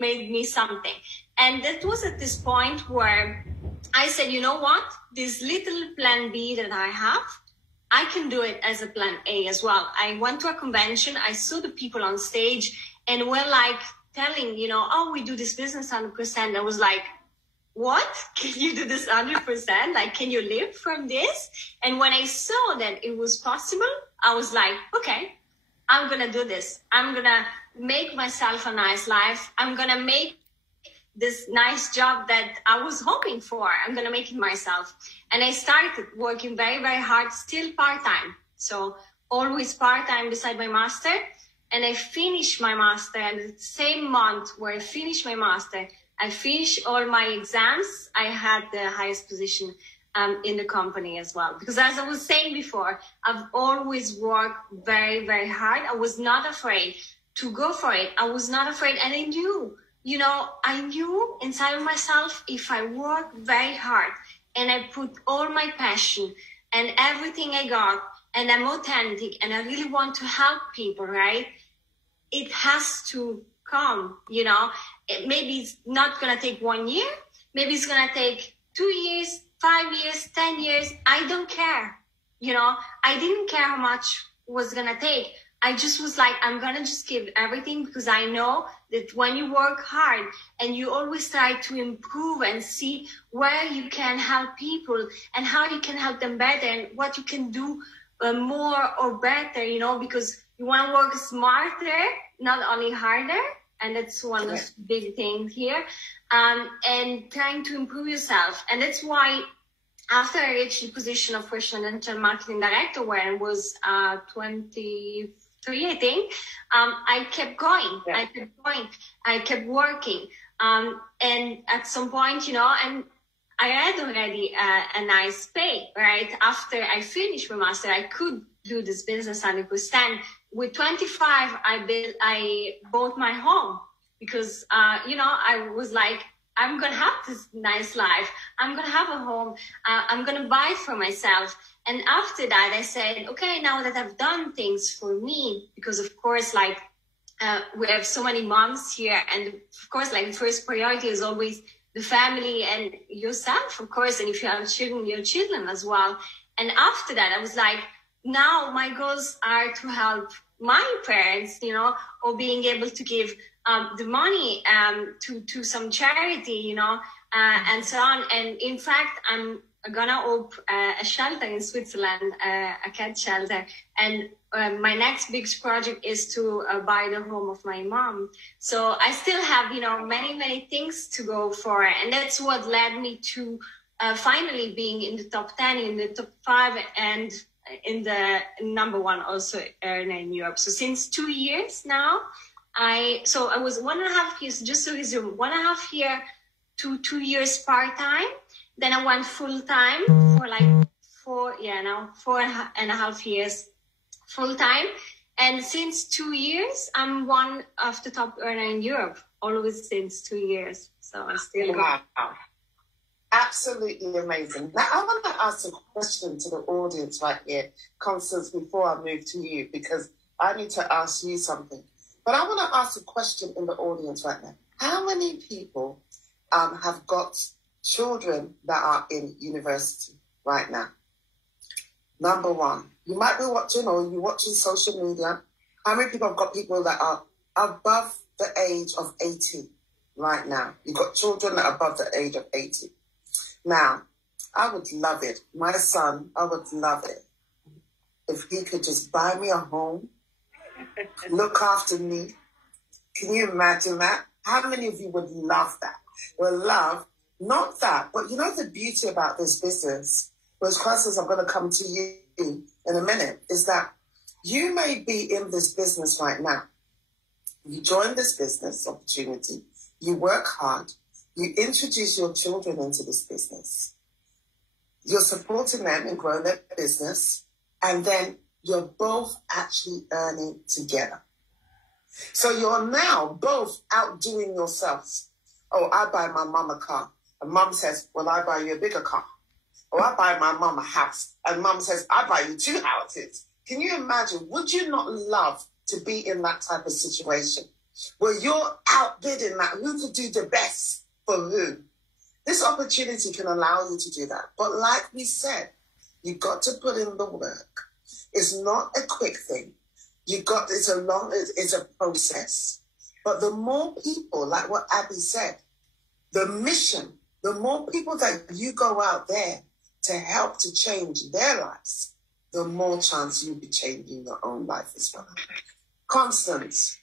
made me something. And that was at this point where I said, you know what, this little plan B that I have, I can do it as a plan A as well. I went to a convention, I saw the people on stage, and we're like telling, you know, oh, we do this business 100%. I was like, what? Can you do this 100%? Like, can you live from this? And when I saw that it was possible, I was like, okay, I'm going to do this. I'm going to make myself a nice life. I'm going to make this nice job that I was hoping for. I'm going to make it myself. And I started working very, very hard, still part-time. So always part-time beside my master. And I finished my master. And the same month where I finished my master, I finished all my exams. I had the highest position in the company as well. Because as I was saying before, I've always worked very, very hard. I was not afraid to go for it. I was not afraid. And I knew, you know, I knew inside of myself, if I work very hard and I put all my passion and everything I got, and I'm authentic and I really want to help people, right? It has to come, you know. Maybe it's not going to take 1 year. Maybe it's going to take 2 years, 5 years, 10 years. I don't care. You know, I didn't care how much was going to take. I just was like, I'm going to just give everything, because I know that when you work hard and you always try to improve and see where you can help people and how you can help them better and what you can do more or better, you know, because you want to work smarter, not only harder. And that's one of the big things here. And trying to improve yourself. And that's why after I reached the position of Fashion and Marketing Director, where I was 23, I think, I kept going. Yeah. I kept working. And at some point, you know, and I had already a nice pay, right? After I finished my master, I could do this business 100%. With 25, I bought my home because, you know, I was like, I'm going to have this nice life. I'm going to have a home. I'm going to buy it for myself. And after that, I said, okay, now that I've done things for me, because of course, like, we have so many moms here. And of course, like, the first priority is always the family and yourself, of course. And if you have children, your children as well. And after that, I was like, now my goals are to help my parents, you know, or being able to give the money to some charity, you know, and so on. And in fact, I'm gonna open a shelter in Switzerland, a cat shelter. And my next big project is to buy the home of my mom. So I still have, you know, many, many things to go for. And that's what led me to finally being in the top 10, in the top 5, and in the number 1 also earner in Europe. So since 2 years now, I was 1.5 years, just to resume, 1.5 year to 2 years part-time. Then I went full-time for like 4.5 years full-time. And since 2 years, I'm one of the top earner in Europe, always since 2 years. So I'm still wow. Absolutely amazing. Now, I want to ask a question to the audience right here, Constance, before I move to you, because I need to ask you something. But I want to ask a question in the audience right now. How many people have got children that are in university right now? Number 1, you might be watching, or you're watching social media. How many people have got people that are above the age of 18 right now? You've got children that are above the age of 18. Now, I would love it. My son, I would love it if he could just buy me a home, look after me. Can you imagine that? How many of you would love that? Well, love, not that, but you know the beauty about this business, because Constance, I'm going to come to you in a minute, is that you may be in this business right now. You join this business opportunity, you work hard, You introduce your children into this business. You're supporting them in growing their business, and then you're both actually earning together. So you're now both outdoing yourselves. Oh, I buy my mom a car. And mom says, well, I buy you a bigger car. Or I buy my mom a house. And mom says, I buy you 2 houses. Can you imagine? Would you not love to be in that type of situation where you're outbidding that? Who could do the best for who? This opportunity can allow you to do that. But like we said, you've got to put in the work. It's not a quick thing. It's a process. But the more people, like what Abby said, the mission, the more people that you go out there to help to change their lives, the more chance you'll be changing your own life as well. Constance,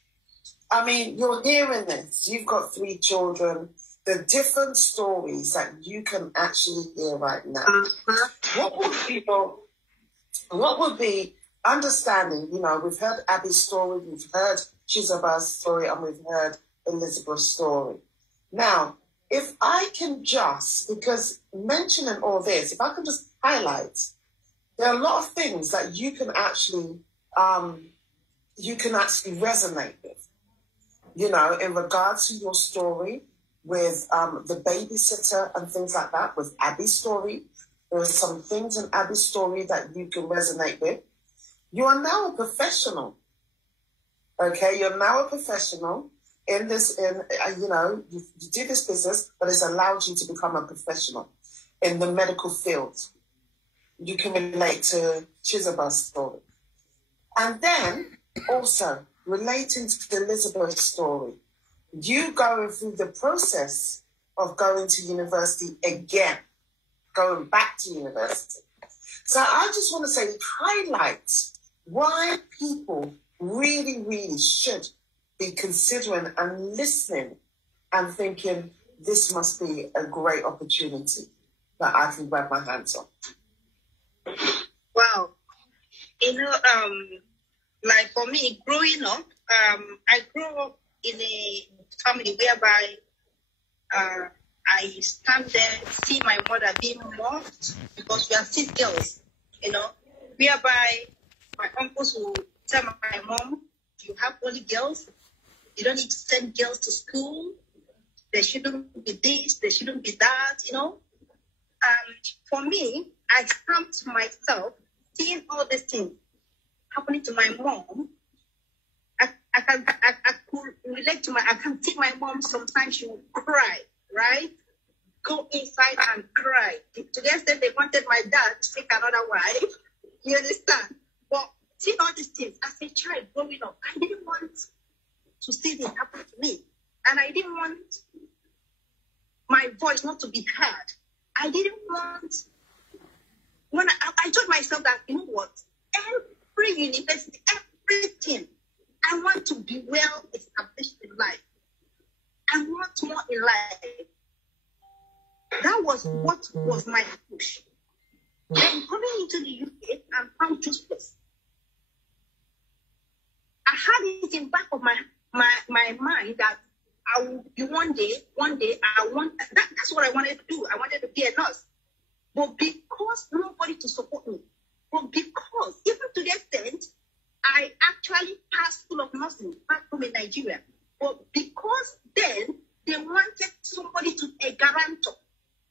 I mean, you're hearing this. You've got 3 children. The different stories that you can actually hear right now. What would be understanding, we've heard Abby's story, we've heard Chizoba's story, and we've heard Elizabeth's story. Now, if I can because mentioning all this, if I can just highlight, there are a lot of things that you can actually resonate with, in regards to your story with the babysitter and things like that, with Abby's story. There are some things in Abby's story that you can resonate with. You are now a professional. Okay, you're now a professional in this, you do this business, but it's allowed you to become a professional in the medical field. You can relate to Chizoba's story. And then also relating to Elizabeth's story, you going through the process of going to university again, going back to university. So I just want to say, highlight why people really, really should be considering and listening and thinking, this must be a great opportunity that I can grab my hands on. Wow. Like for me, growing up, I grew up in a family whereby I stand there, see my mother being mocked because we are 6 girls, whereby my uncles will tell my mom, you have only girls, you don't need to send girls to school, there shouldn't be this, there shouldn't be that, And for me, I stamped myself, seeing all these things happening to my mom. I could relate to I can see my mom sometimes she will cry, right? Go inside and cry. To the extent they wanted my dad to take another wife. You understand? But seeing all these things, as a child growing up, I didn't want to see this happen to me. And I didn't want my voice not to be heard. I didn't want, when I told myself that, you know what, every university, everything, I want to be well established in life. I want more in life. That was what was my push. Then coming into the UK, I found Juice Plus. I had it in the back of my mind that I will be one day, that's what I wanted to do. I wanted to be a nurse. But because nobody to support me, but because even to the extent, I actually passed school of nursing back home in Nigeria. But because then they wanted somebody to be a guarantor.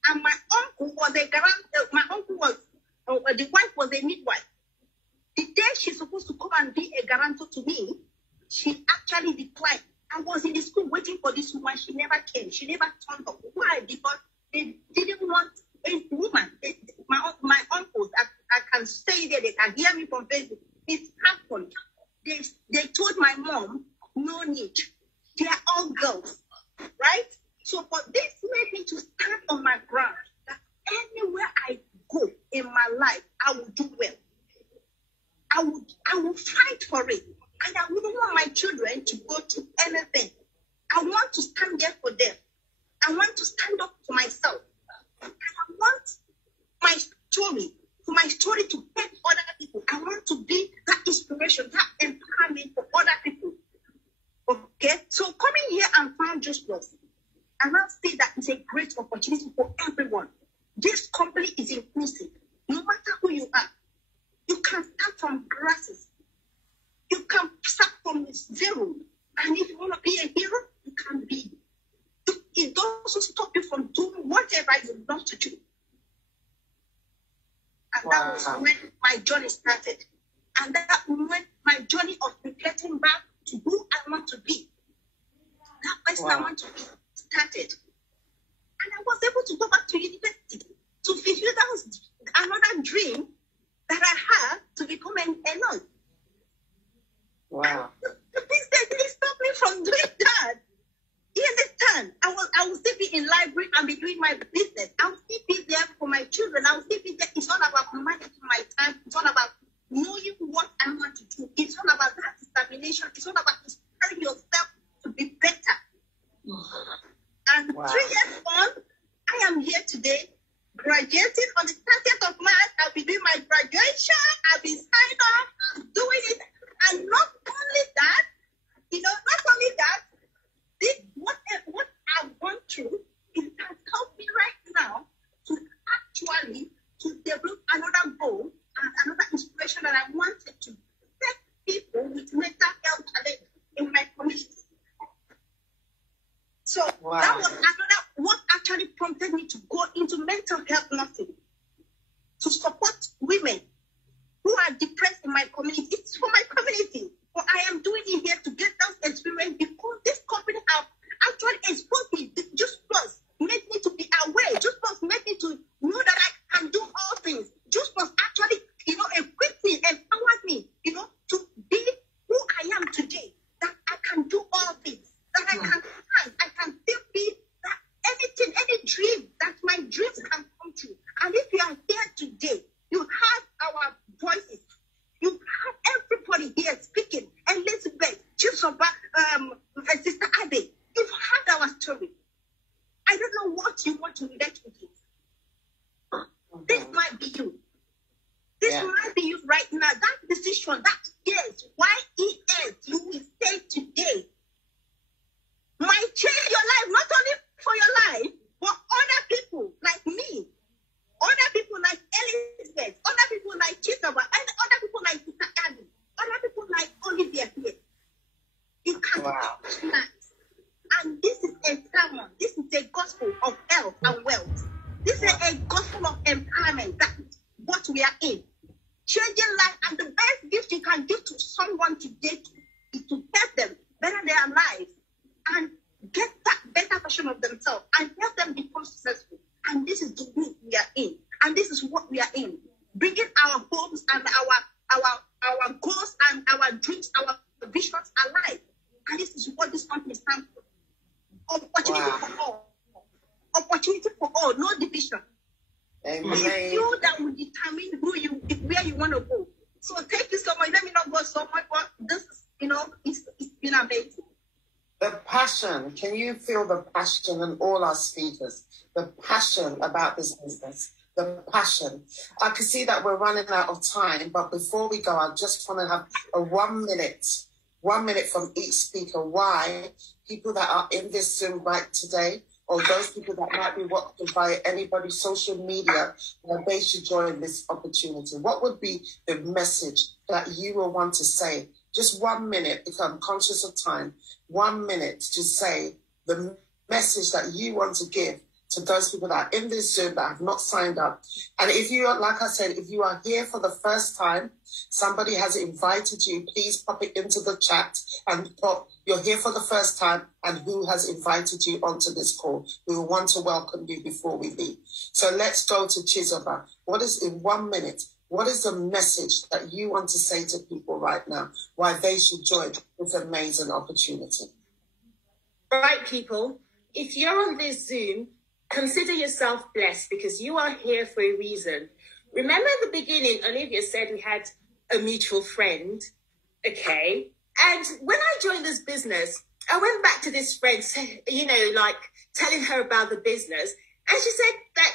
And my uncle was a guarantor. My uncle was, the wife was a midwife. The day she's supposed to come and be a guarantor to me, she actually declined. I was in the school waiting for this woman. She never came. She never turned up. Why? Because they didn't want a woman. My uncles, I can stay there. They can hear me from Facebook. It happened. They told my mom, no need. They are all girls, right? So, but this made me to stand on my ground. That anywhere I go in my life, I will do well. I will fight for it. And I wouldn't want my children to go to anything. I want to stand there for them. I want to stand up for myself. And I want my story to help other people. I want to be that inspiration, that empowerment for other people. Okay? So coming here and found Juice Plus, and now see that it's a opportunity for everyone. This company is inclusive. No matter who you are, you can start from grasses. You can start from zero. And if you want to be a hero, you can be. It doesn't stop you from doing whatever you love to do. And that was when my journey started. And that when my journey of reflecting back to who I want to be, that person I want to be, started. And I was able to go back to university to fulfill that was another dream that I had to become a nurse. Wow. The business didn't stop me from doing that. You understand? I will still be in library and be doing my business. I will still be there for my children. I will still be there. It's all about managing my time. It's all about knowing what I want to do. It's all about that determination. It's all about inspiring yourself to be better. And 3 years on, I am here today, graduating on the 30th of March. I'll be doing my graduation. I'll be signed off. I'm doing it. And not only that, what I've gone through, it has helped me right now to actually to develop another goal and another inspiration that I wanted to help people with mental health challenge in my community. So that was what actually prompted me to go into mental health nursing, to support women who are depressed in my community. It's for my community. But I am doing it here to get those experience because this company have actually exposed me. Just Plus made me to be aware. Just Plus made me to know that I can do all things. Just Plus actually, equip me, empowered me, to be who I am today. That I can do all things. That I can stand. I can still be that anything, any dream, that my dreams can come true. And if you are here today, you have our voices. You have everybody here speaking. Elizabeth, Chisoba, Sister Ade, you've heard our story. I don't know what you want to relate with it. This might be you. This might be you right now. That decision, that yes, YES, you will say today, might change your life, not only for your life, but other people like me, other people like Elizabeth, other people like Chisoba, and other people like Sister Ade, other people like Olivia here. You can change lives. And this is a sermon. This is a gospel of health and wealth. This is a gospel of empowerment. That's what we are in. Changing life, and the best gift you can give to someone today is to help them better their lives and get that better version of themselves and help them become successful. And this is the route we are in. And this is what we are in. Bringing our hopes and our goals and our dreams, our visions alive. And this is what this company stands for. Opportunity for all. Opportunity for all, no division. Amen. It's you that will determine where you want to go. So thank you so much. Let me not go so much, but this is, it's been amazing. The passion, can you feel the passion in all our speakers? The passion about this business, the passion. I can see that we're running out of time, but before we go, I just want to have a 1 minute from each speaker. Why people that are in this Zoom right today, or those people that might be watching via anybody's social media, they should join this opportunity. What would be the message that you will want to say? Just 1 minute, because I'm conscious of time. 1 minute to say the message that you want to give to those people that are in this Zoom that have not signed up. And if you are, like I said, if you are here for the first time, somebody has invited you, please pop it into the chat and pop, you're here for the first time and who has invited you onto this call. We will want to welcome you before we leave. So let's go to Chizoba. What is, in 1 minute, what is the message that you want to say to people right now, why they should join this amazing opportunity? All right, people, if you're on this Zoom, consider yourself blessed because you are here for a reason. Remember at the beginning, Olivia said we had a mutual friend, okay? And when I joined this business, I went back to this friend, telling her about the business, and she said that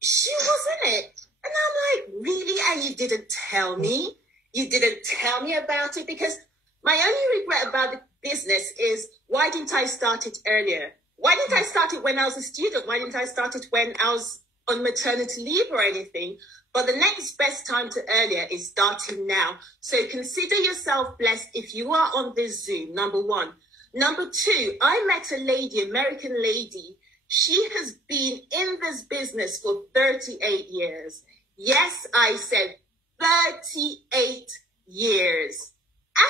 she wasn't it. And I'm like, really? And you didn't tell me? You didn't tell me about it? Because my only regret about the business is, why didn't I start it earlier? Why didn't I start it when I was a student? Why didn't I start it when I was on maternity leave or anything? But the next best time to earlier is starting now. So consider yourself blessed if you are on this Zoom, number one. Number two, I met a lady, American lady. She has been in this business for 38 years. Yes, I said 38 years.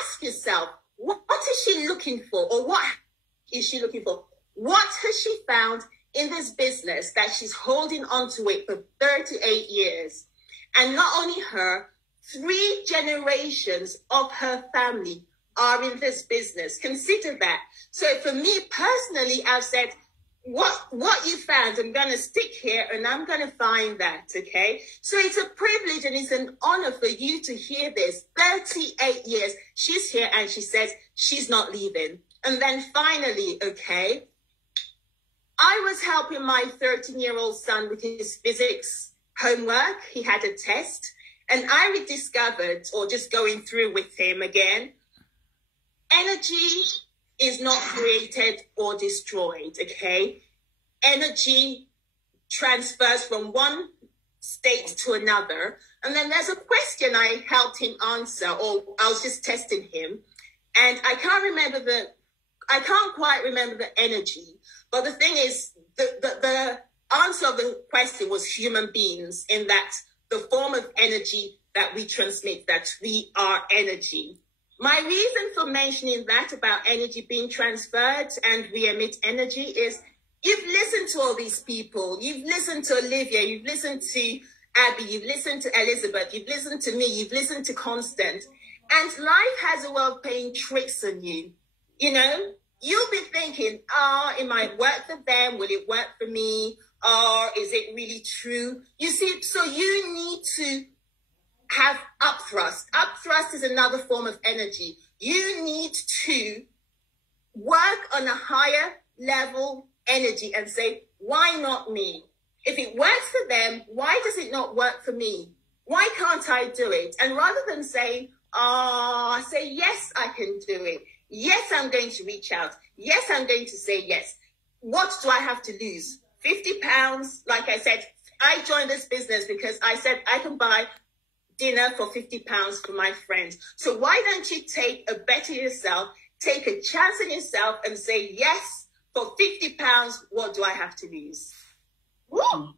Ask yourself, what is she looking for? Or what is she looking for? What has she found in this business that she's holding on to it for 38 years? And not only her, 3 generations of her family are in this business. Consider that. So for me personally, I've said, what you found, I'm going to stick here and I'm going to find that, okay? So it's a privilege and it's an honor for you to hear this. 38 years, she's here and she says she's not leaving. And then finally, okay, I was helping my 13-year-old son with his physics homework. He had a test and I rediscovered, or just going through with him again, energy is not created or destroyed, okay? Energy transfers from one state to another. And then there's a question I helped him answer, or I was just testing him. And I can't quite remember the energy. But the thing is, the answer of the question was human beings, in that the form of energy that we transmit, that we are energy. My reason for mentioning that about energy being transferred and we emit energy is you've listened to all these people. You've listened to Olivia. You've listened to Abby. You've listened to Elizabeth. You've listened to me. You've listened to Constance. And life has a way of playing tricks on you. You know, you'll be thinking, it might work for them. Will it work for me? Or is it really true? You see, so you need to have upthrust. Upthrust is another form of energy. You need to work on a higher level energy and say, why not me? If it works for them, why does it not work for me? Why can't I do it? And rather than saying, say, yes, I can do it. Yes, I'm going to reach out. Yes, I'm going to say yes. What do I have to lose? 50 pounds. Like I said, I joined this business because I said I can buy dinner for 50 pounds for my friends. So why don't you take a bet on yourself, take a chance on yourself and say, yes, for 50 pounds, what do I have to lose? Woo!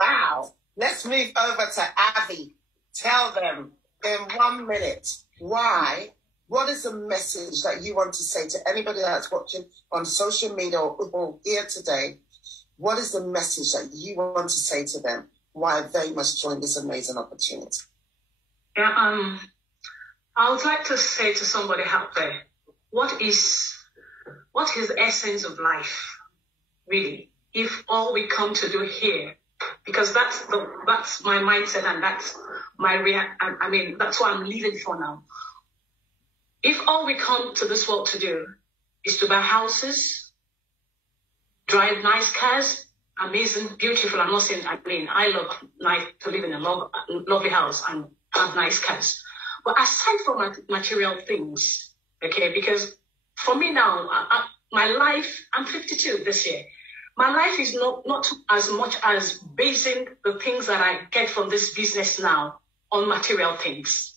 Wow. Let's move over to Avi. Tell them in 1 minute why. What is the message that you want to say to anybody that's watching on social media or here today? What is the message that you want to say to them? Why they must join this amazing opportunity? Yeah, I would like to say to somebody out there, what is the essence of life, really? If all we come to do here, because that's my mindset and that's my that's what I'm living for now. If all we come to this world to do is to buy houses, drive nice cars, amazing, beautiful, I'm not saying, I love to live in a lovely house and have nice cars. But aside from material things, okay, because for me now, my life, I'm 52 this year. My life is not as much as basing the things that I get from this business now on material things.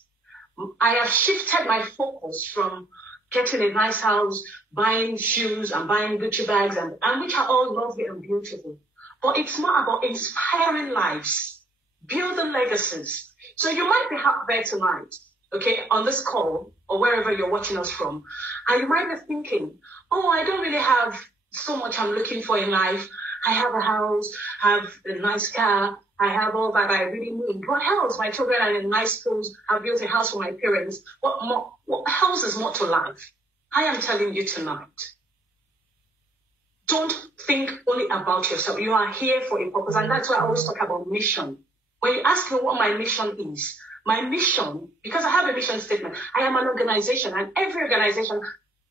I have shifted my focus from getting a nice house, buying shoes and buying Gucci bags, and which are all lovely and beautiful. But it's more about inspiring lives, building legacies. So you might be out there tonight, okay, on this call or wherever you're watching us from, and you might be thinking, I don't really have so much I'm looking for in life. I have a house, have a nice car, I have all that I really need. What else? My children are in nice schools. I've built a house for my parents. What else is more to life? I am telling you tonight, don't think only about yourself. You are here for a purpose. And that's why I always talk about mission. When you ask me what my mission is, my mission, because I have a mission statement, I am an organization, and every organization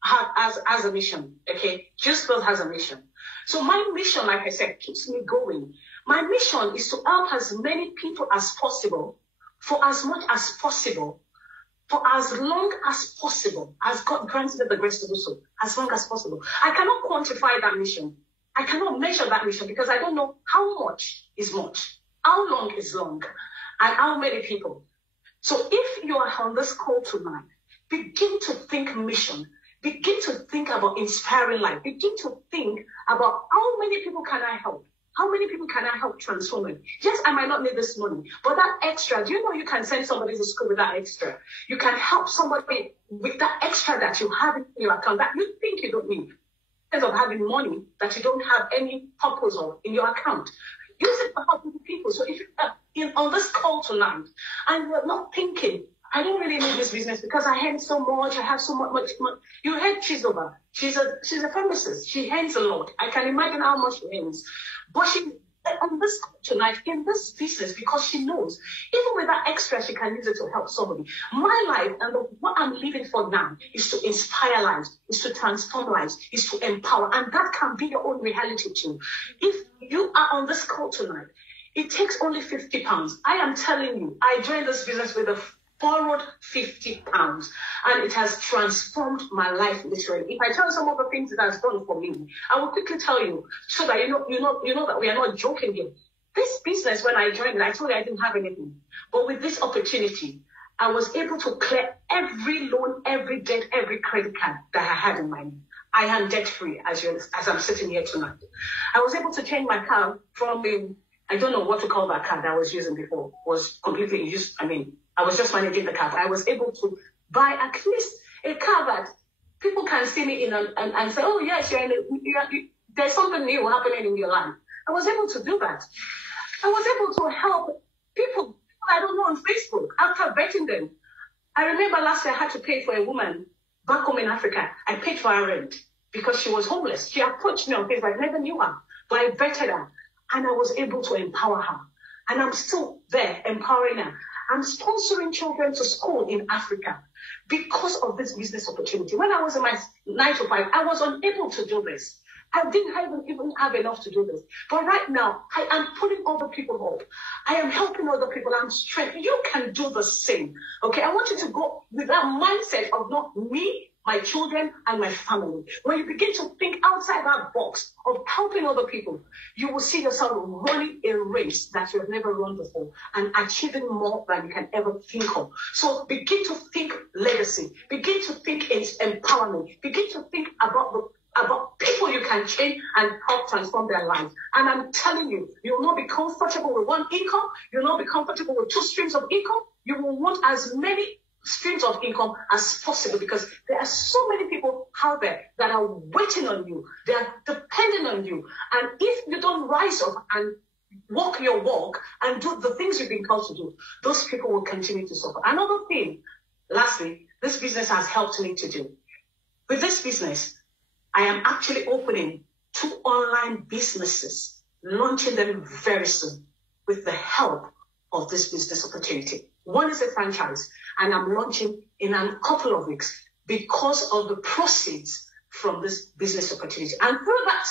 has a mission, okay? Just Build has a mission. So my mission, like I said, keeps me going. My mission is to help as many people as possible, for as much as possible, for as long as possible, as God granted me the grace to do so, as long as possible. I cannot quantify that mission. I cannot measure that mission because I don't know how much is much, how long is long, and how many people. So if you are on this call tonight, begin to think mission. Begin to think about inspiring life. Begin to think about how many people can I help? How many people can I help transform it? Yes, I might not need this money, but that extra, do you know you can send somebody to school with that extra? You can help somebody with that extra that you have in your account that you think you don't need. Instead of having money that you don't have any purpose of in your account. Use it for helping people. So if you're on this call tonight and you're not thinking, I don't really need this business because I earn so much, I have so much money. You heard Chizoba. She's a pharmacist. She earns a lot. I can imagine how much she earns. But she, on this tonight, in this business, because she knows, even with that extra, she can use it to help somebody. My life and what I'm living for now is to inspire lives, is to transform lives, is to empower. And that can be your own reality too. If you are on this call tonight, it takes only £50. I am telling you, I joined this business with a borrowed £50, and it has transformed my life literally. If I tell you some of the things it has done for me, I will quickly tell you so that you know that we are not joking here. This business, when I joined it, I told you I didn't have anything, but with this opportunity, I was able to clear every loan, every debt, every credit card that I had in my name. I am debt free as I'm sitting here tonight. I was able to change my car from I don't know what to call that car that I was using before. Was completely used. I was just managing the car. But I was able to buy at least a car that people can see me in and say, oh, yes, there's something new happening in your life. I was able to do that. I was able to help people I don't know on Facebook after vetting them. I remember last year I had to pay for a woman back home in Africa. I paid for her rent because she was homeless. She approached me on Facebook. I never knew her, but I vetted her and I was able to empower her. And I'm still there empowering her. I'm sponsoring children to school in Africa because of this business opportunity. When I was in my 9 to 5, I was unable to do this. I didn't even have enough to do this. But right now, I am putting other people up. I am helping other people. I'm strengthening. You can do the same. Okay, I want you to go with that mindset of not me, my children, and my family. When you begin to think outside that box of helping other people, you will see yourself running a race that you have never run before and achieving more than you can ever think of. So begin to think legacy. Begin to think empowerment. Begin to think about people you can change and help transform their lives. And I'm telling you, you will not be comfortable with one income. You will not be comfortable with 2 streams of income. You will want as many streams of income as possible because there are so many people out there that are waiting on you. They are depending on you. And if you don't rise up and walk your walk and do the things you've been called to do, those people will continue to suffer. Another thing, lastly, this business has helped me to do. With this business, I am actually opening 2 online businesses, launching them very soon with the help of this business opportunity. One is a franchise, and I'm launching in a couple of weeks because of the proceeds from this business opportunity. And through that,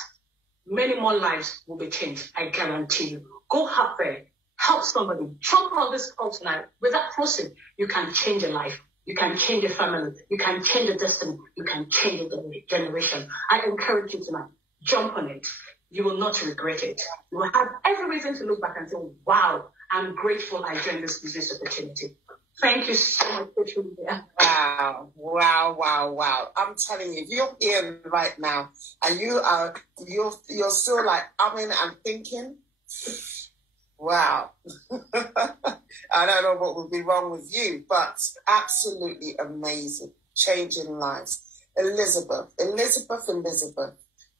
many more lives will be changed, I guarantee you. Go out there, help somebody, jump on this call tonight. With that proceed, you can change your life. You can change your family. You can change your destiny. You can change your generation. I encourage you tonight. Jump on it. You will not regret it. You will have every reason to look back and say, wow, I'm grateful I joined this business opportunity. Thank you so much for tuning in. Wow. I'm telling you, if you're here right now and you're still like, I'm thinking, wow. I don't know what would be wrong with you, but absolutely amazing. Changing lives. Elizabeth,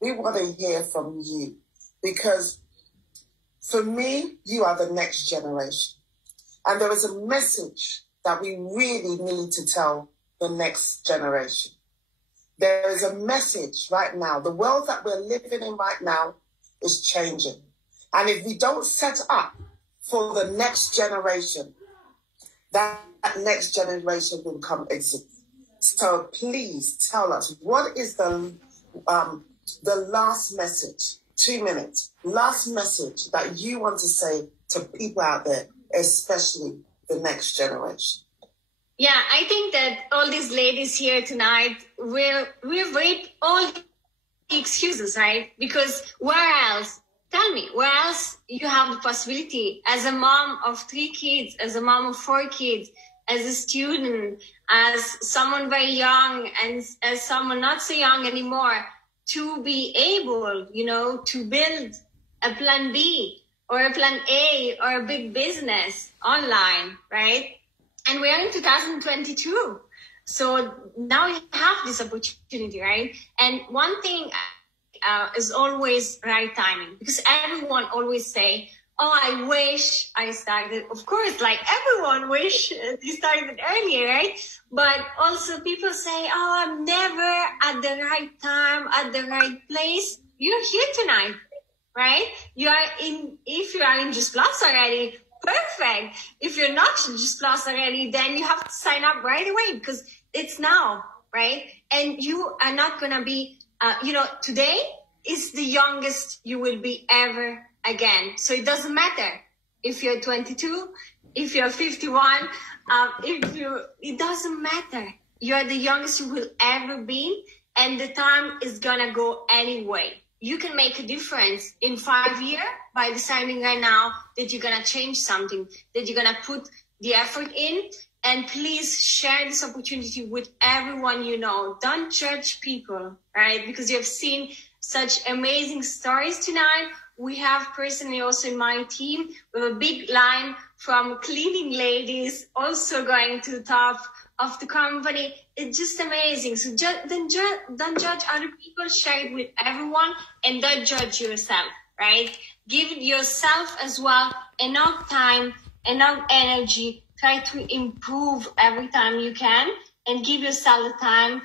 we want to hear from you because for me, you are the next generation. And there is a message that we really need to tell the next generation. There is a message right now. The world that we're living in right now is changing. And if we don't set up for the next generation, that next generation will come exist. So please tell us, what is the last message, 2 minutes, last message that you want to say to people out there, especially the next generation? Yeah, I think that all these ladies here tonight we've read all the excuses, right? Because where else? Tell me, where else you have the possibility as a mom of 3 kids, as a mom of 4 kids, as a student, as someone very young, and as someone not so young anymore, to be able, to build a plan B or a plan A or a big business online, right? And we are in 2022. So now you have this opportunity, right? And one thing is always right timing, because everyone always say, oh, I wish I started. Of course, like everyone wish they started earlier, right? But also people say, oh, I'm never at the right time, at the right place. You're here tonight, right? If you are in Just Plus already, perfect. If you're not in Just Plus already, then you have to sign up right away, because it's now, right? And you are not going to be, today is the youngest you will be ever again. So it doesn't matter if you're 22, if you're 51, it doesn't matter. You are the youngest you will ever be, and the time is going to go anyway. You can make a difference in 5 years by deciding right now that you're going to change something, that you're going to put the effort in. And please share this opportunity with everyone you know. Don't judge people, right? Because you have seen such amazing stories tonight. We have personally also in my team, we have a big line from cleaning ladies also going to the top of the company. It's just amazing. So don't judge other people, share it with everyone, and don't judge yourself, right? Give yourself as well enough time, enough energy. Try to improve every time you can, and give yourself the time.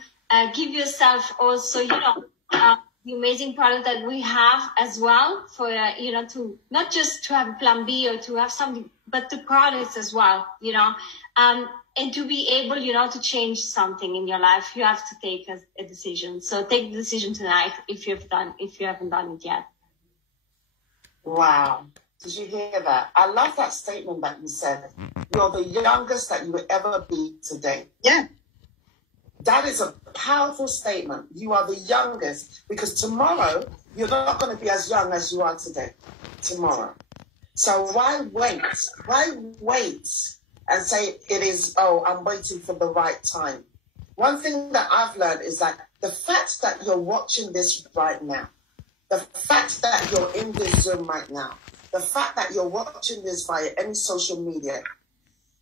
Give yourself also, the amazing product that we have as well for, to not just to have a plan B or to have something, but the products as well, and to be able, to change something in your life, you have to take a decision. So take the decision tonight if you haven't done it yet. Wow. Did you hear that? I love that statement that you said. You're the youngest that you will ever be today. Yeah. That is a powerful statement. You are the youngest, because tomorrow you're not going to be as young as you are today. Tomorrow. So why wait? Why wait and say I'm waiting for the right time? One thing that I've learned is that the fact that you're watching this right now, the fact that you're in this Zoom right now, the fact that you're watching this via any social media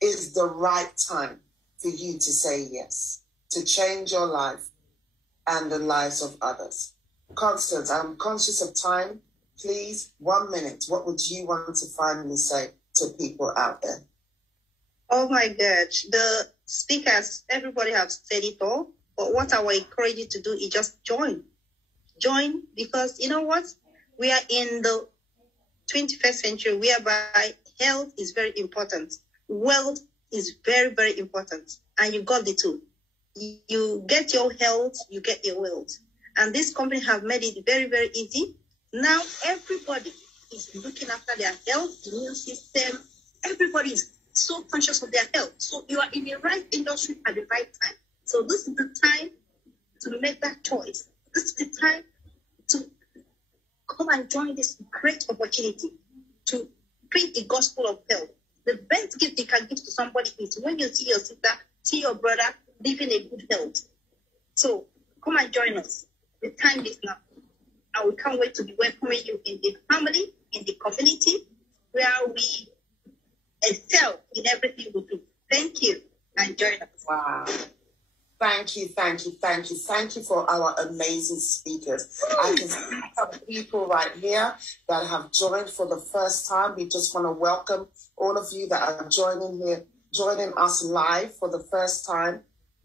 is the right time for you to say yes, to change your life and the lives of others. Constance, I'm conscious of time. Please, 1 minute. What would you want to finally say to people out there? Oh my gosh, the speakers, everybody has said it all. But what I will encourage you to do is just join. Join, because you know what? We are in the 21st century, whereby health is very important. Wealth is very, very important. And you got the two. You get your health, you get your wealth. And this company have made it very, very easy. Now everybody is looking after their health, immune system. Everybody is so conscious of their health. So you are in the right industry at the right time. So this is the time to make that choice. This is the time to come and join this great opportunity to preach the gospel of health. The best gift you can give to somebody is when you see your sister, see your brother living a good health. So come and join us. The time is now. And we can't wait to be welcoming you in the family, in the community, where we excel in everything we do. Thank you, and join us. Wow. Thank you for our amazing speakers. I can see some people right here that have joined for the first time. We just want to welcome all of you that are joining us live for the first time.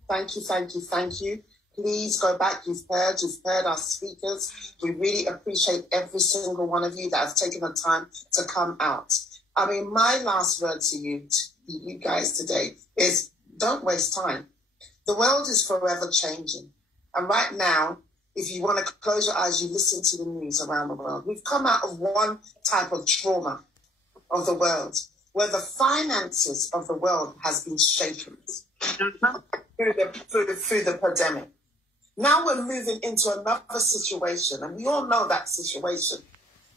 Thank you. Please go back. You've heard our speakers. We really appreciate every single one of you that have taken the time to come out. I mean, my last word to you guys today is don't waste time. The world is forever changing. And right now, if you want to close your eyes, you listen to the news around the world. We've come out of one type of trauma of the world, where the finances of the world has been shaken. through the pandemic. Now we're moving into another situation, and we all know that situation.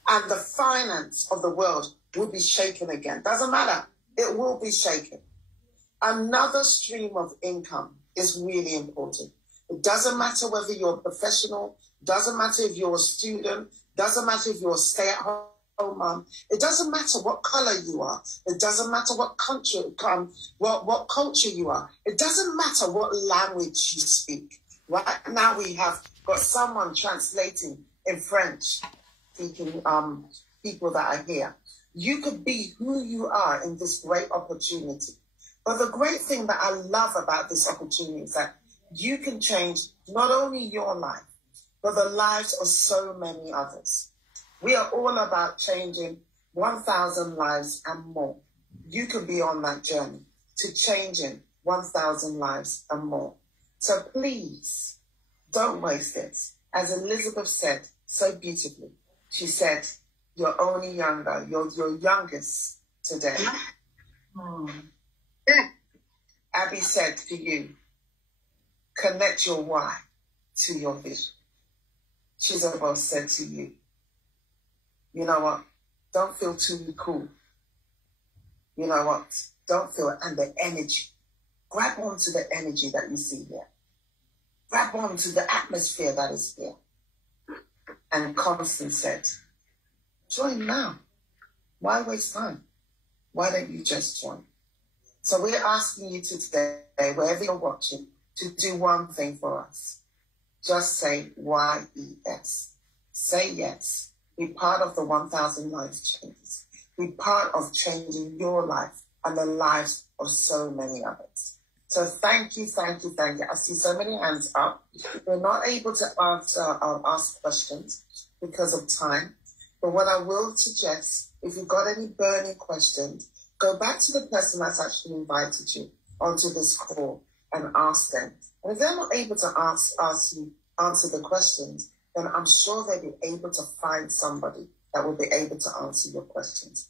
And the finance of the world will be shaken again. Doesn't matter. It will be shaken. Another stream of income is really important. It doesn't matter whether you're a professional, doesn't matter if you're a student, doesn't matter if you're a stay-at-home mom. It doesn't matter what color you are. It doesn't matter what country, what culture you are. It doesn't matter what language you speak. Right now we have got someone translating in French, speaking people that are here. You could be who you are in this great opportunity. But the great thing that I love about this opportunity is that you can change not only your life, but the lives of so many others. We are all about changing 1,000 lives and more. You can be on that journey to changing 1,000 lives and more. So please, don't waste it. As Elizabeth said so beautifully, she said, you're only younger. You're your youngest today. Abby said to you, connect your why to your vision. Chizabel said to you, you know what? Don't feel too cool. You know what? Don't feel it. And the energy. Grab onto the energy that you see here. Grab onto the atmosphere that is here. And Constance said, join now. Why waste time? Why don't you just join? So we're asking you today, wherever you're watching, to do one thing for us. Just say YES. Say yes. Be part of the 1,000 lives changes. Be part of changing your life and the lives of so many others. So thank you, thank you, thank you. I see so many hands up. We're not able to ask questions because of time. But what I will suggest, if you've got any burning questions, go back to the person that's actually invited you onto this call and ask them. And if they're not able to answer the questions, then I'm sure they'll be able to find somebody that will be able to answer your questions.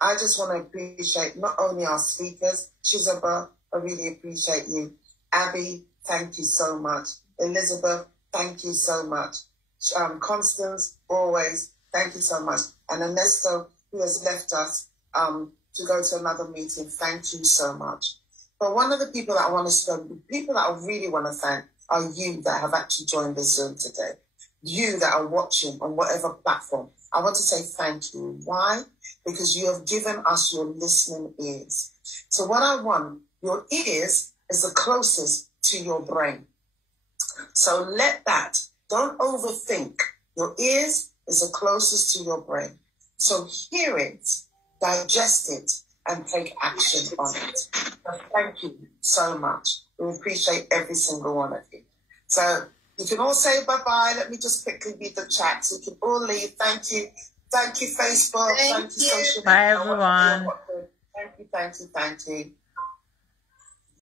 I just want to appreciate not only our speakers, Chizabel, I really appreciate you. Abby, thank you so much. Elizabeth, thank you so much. Constance, always, thank you so much. And Ernesto, who has left us to go to another meeting, thank you so much. But one of the people that I want to the people that I really want to thank are you that have actually joined this Zoom today. You that are watching on whatever platform. I want to say thank you. Why? Because you have given us your listening ears. So what I want, your ears is the closest to your brain. So let that, don't overthink. Your ears is the closest to your brain. So hear it, digest it, and take action on it. So thank you so much. We appreciate every single one of you. So you can all say bye-bye. Let me just quickly read the chat so you can all leave. Thank you. Thank you, Facebook. Thank you, social media. Bye, everyone. Thank you, thank you, thank you.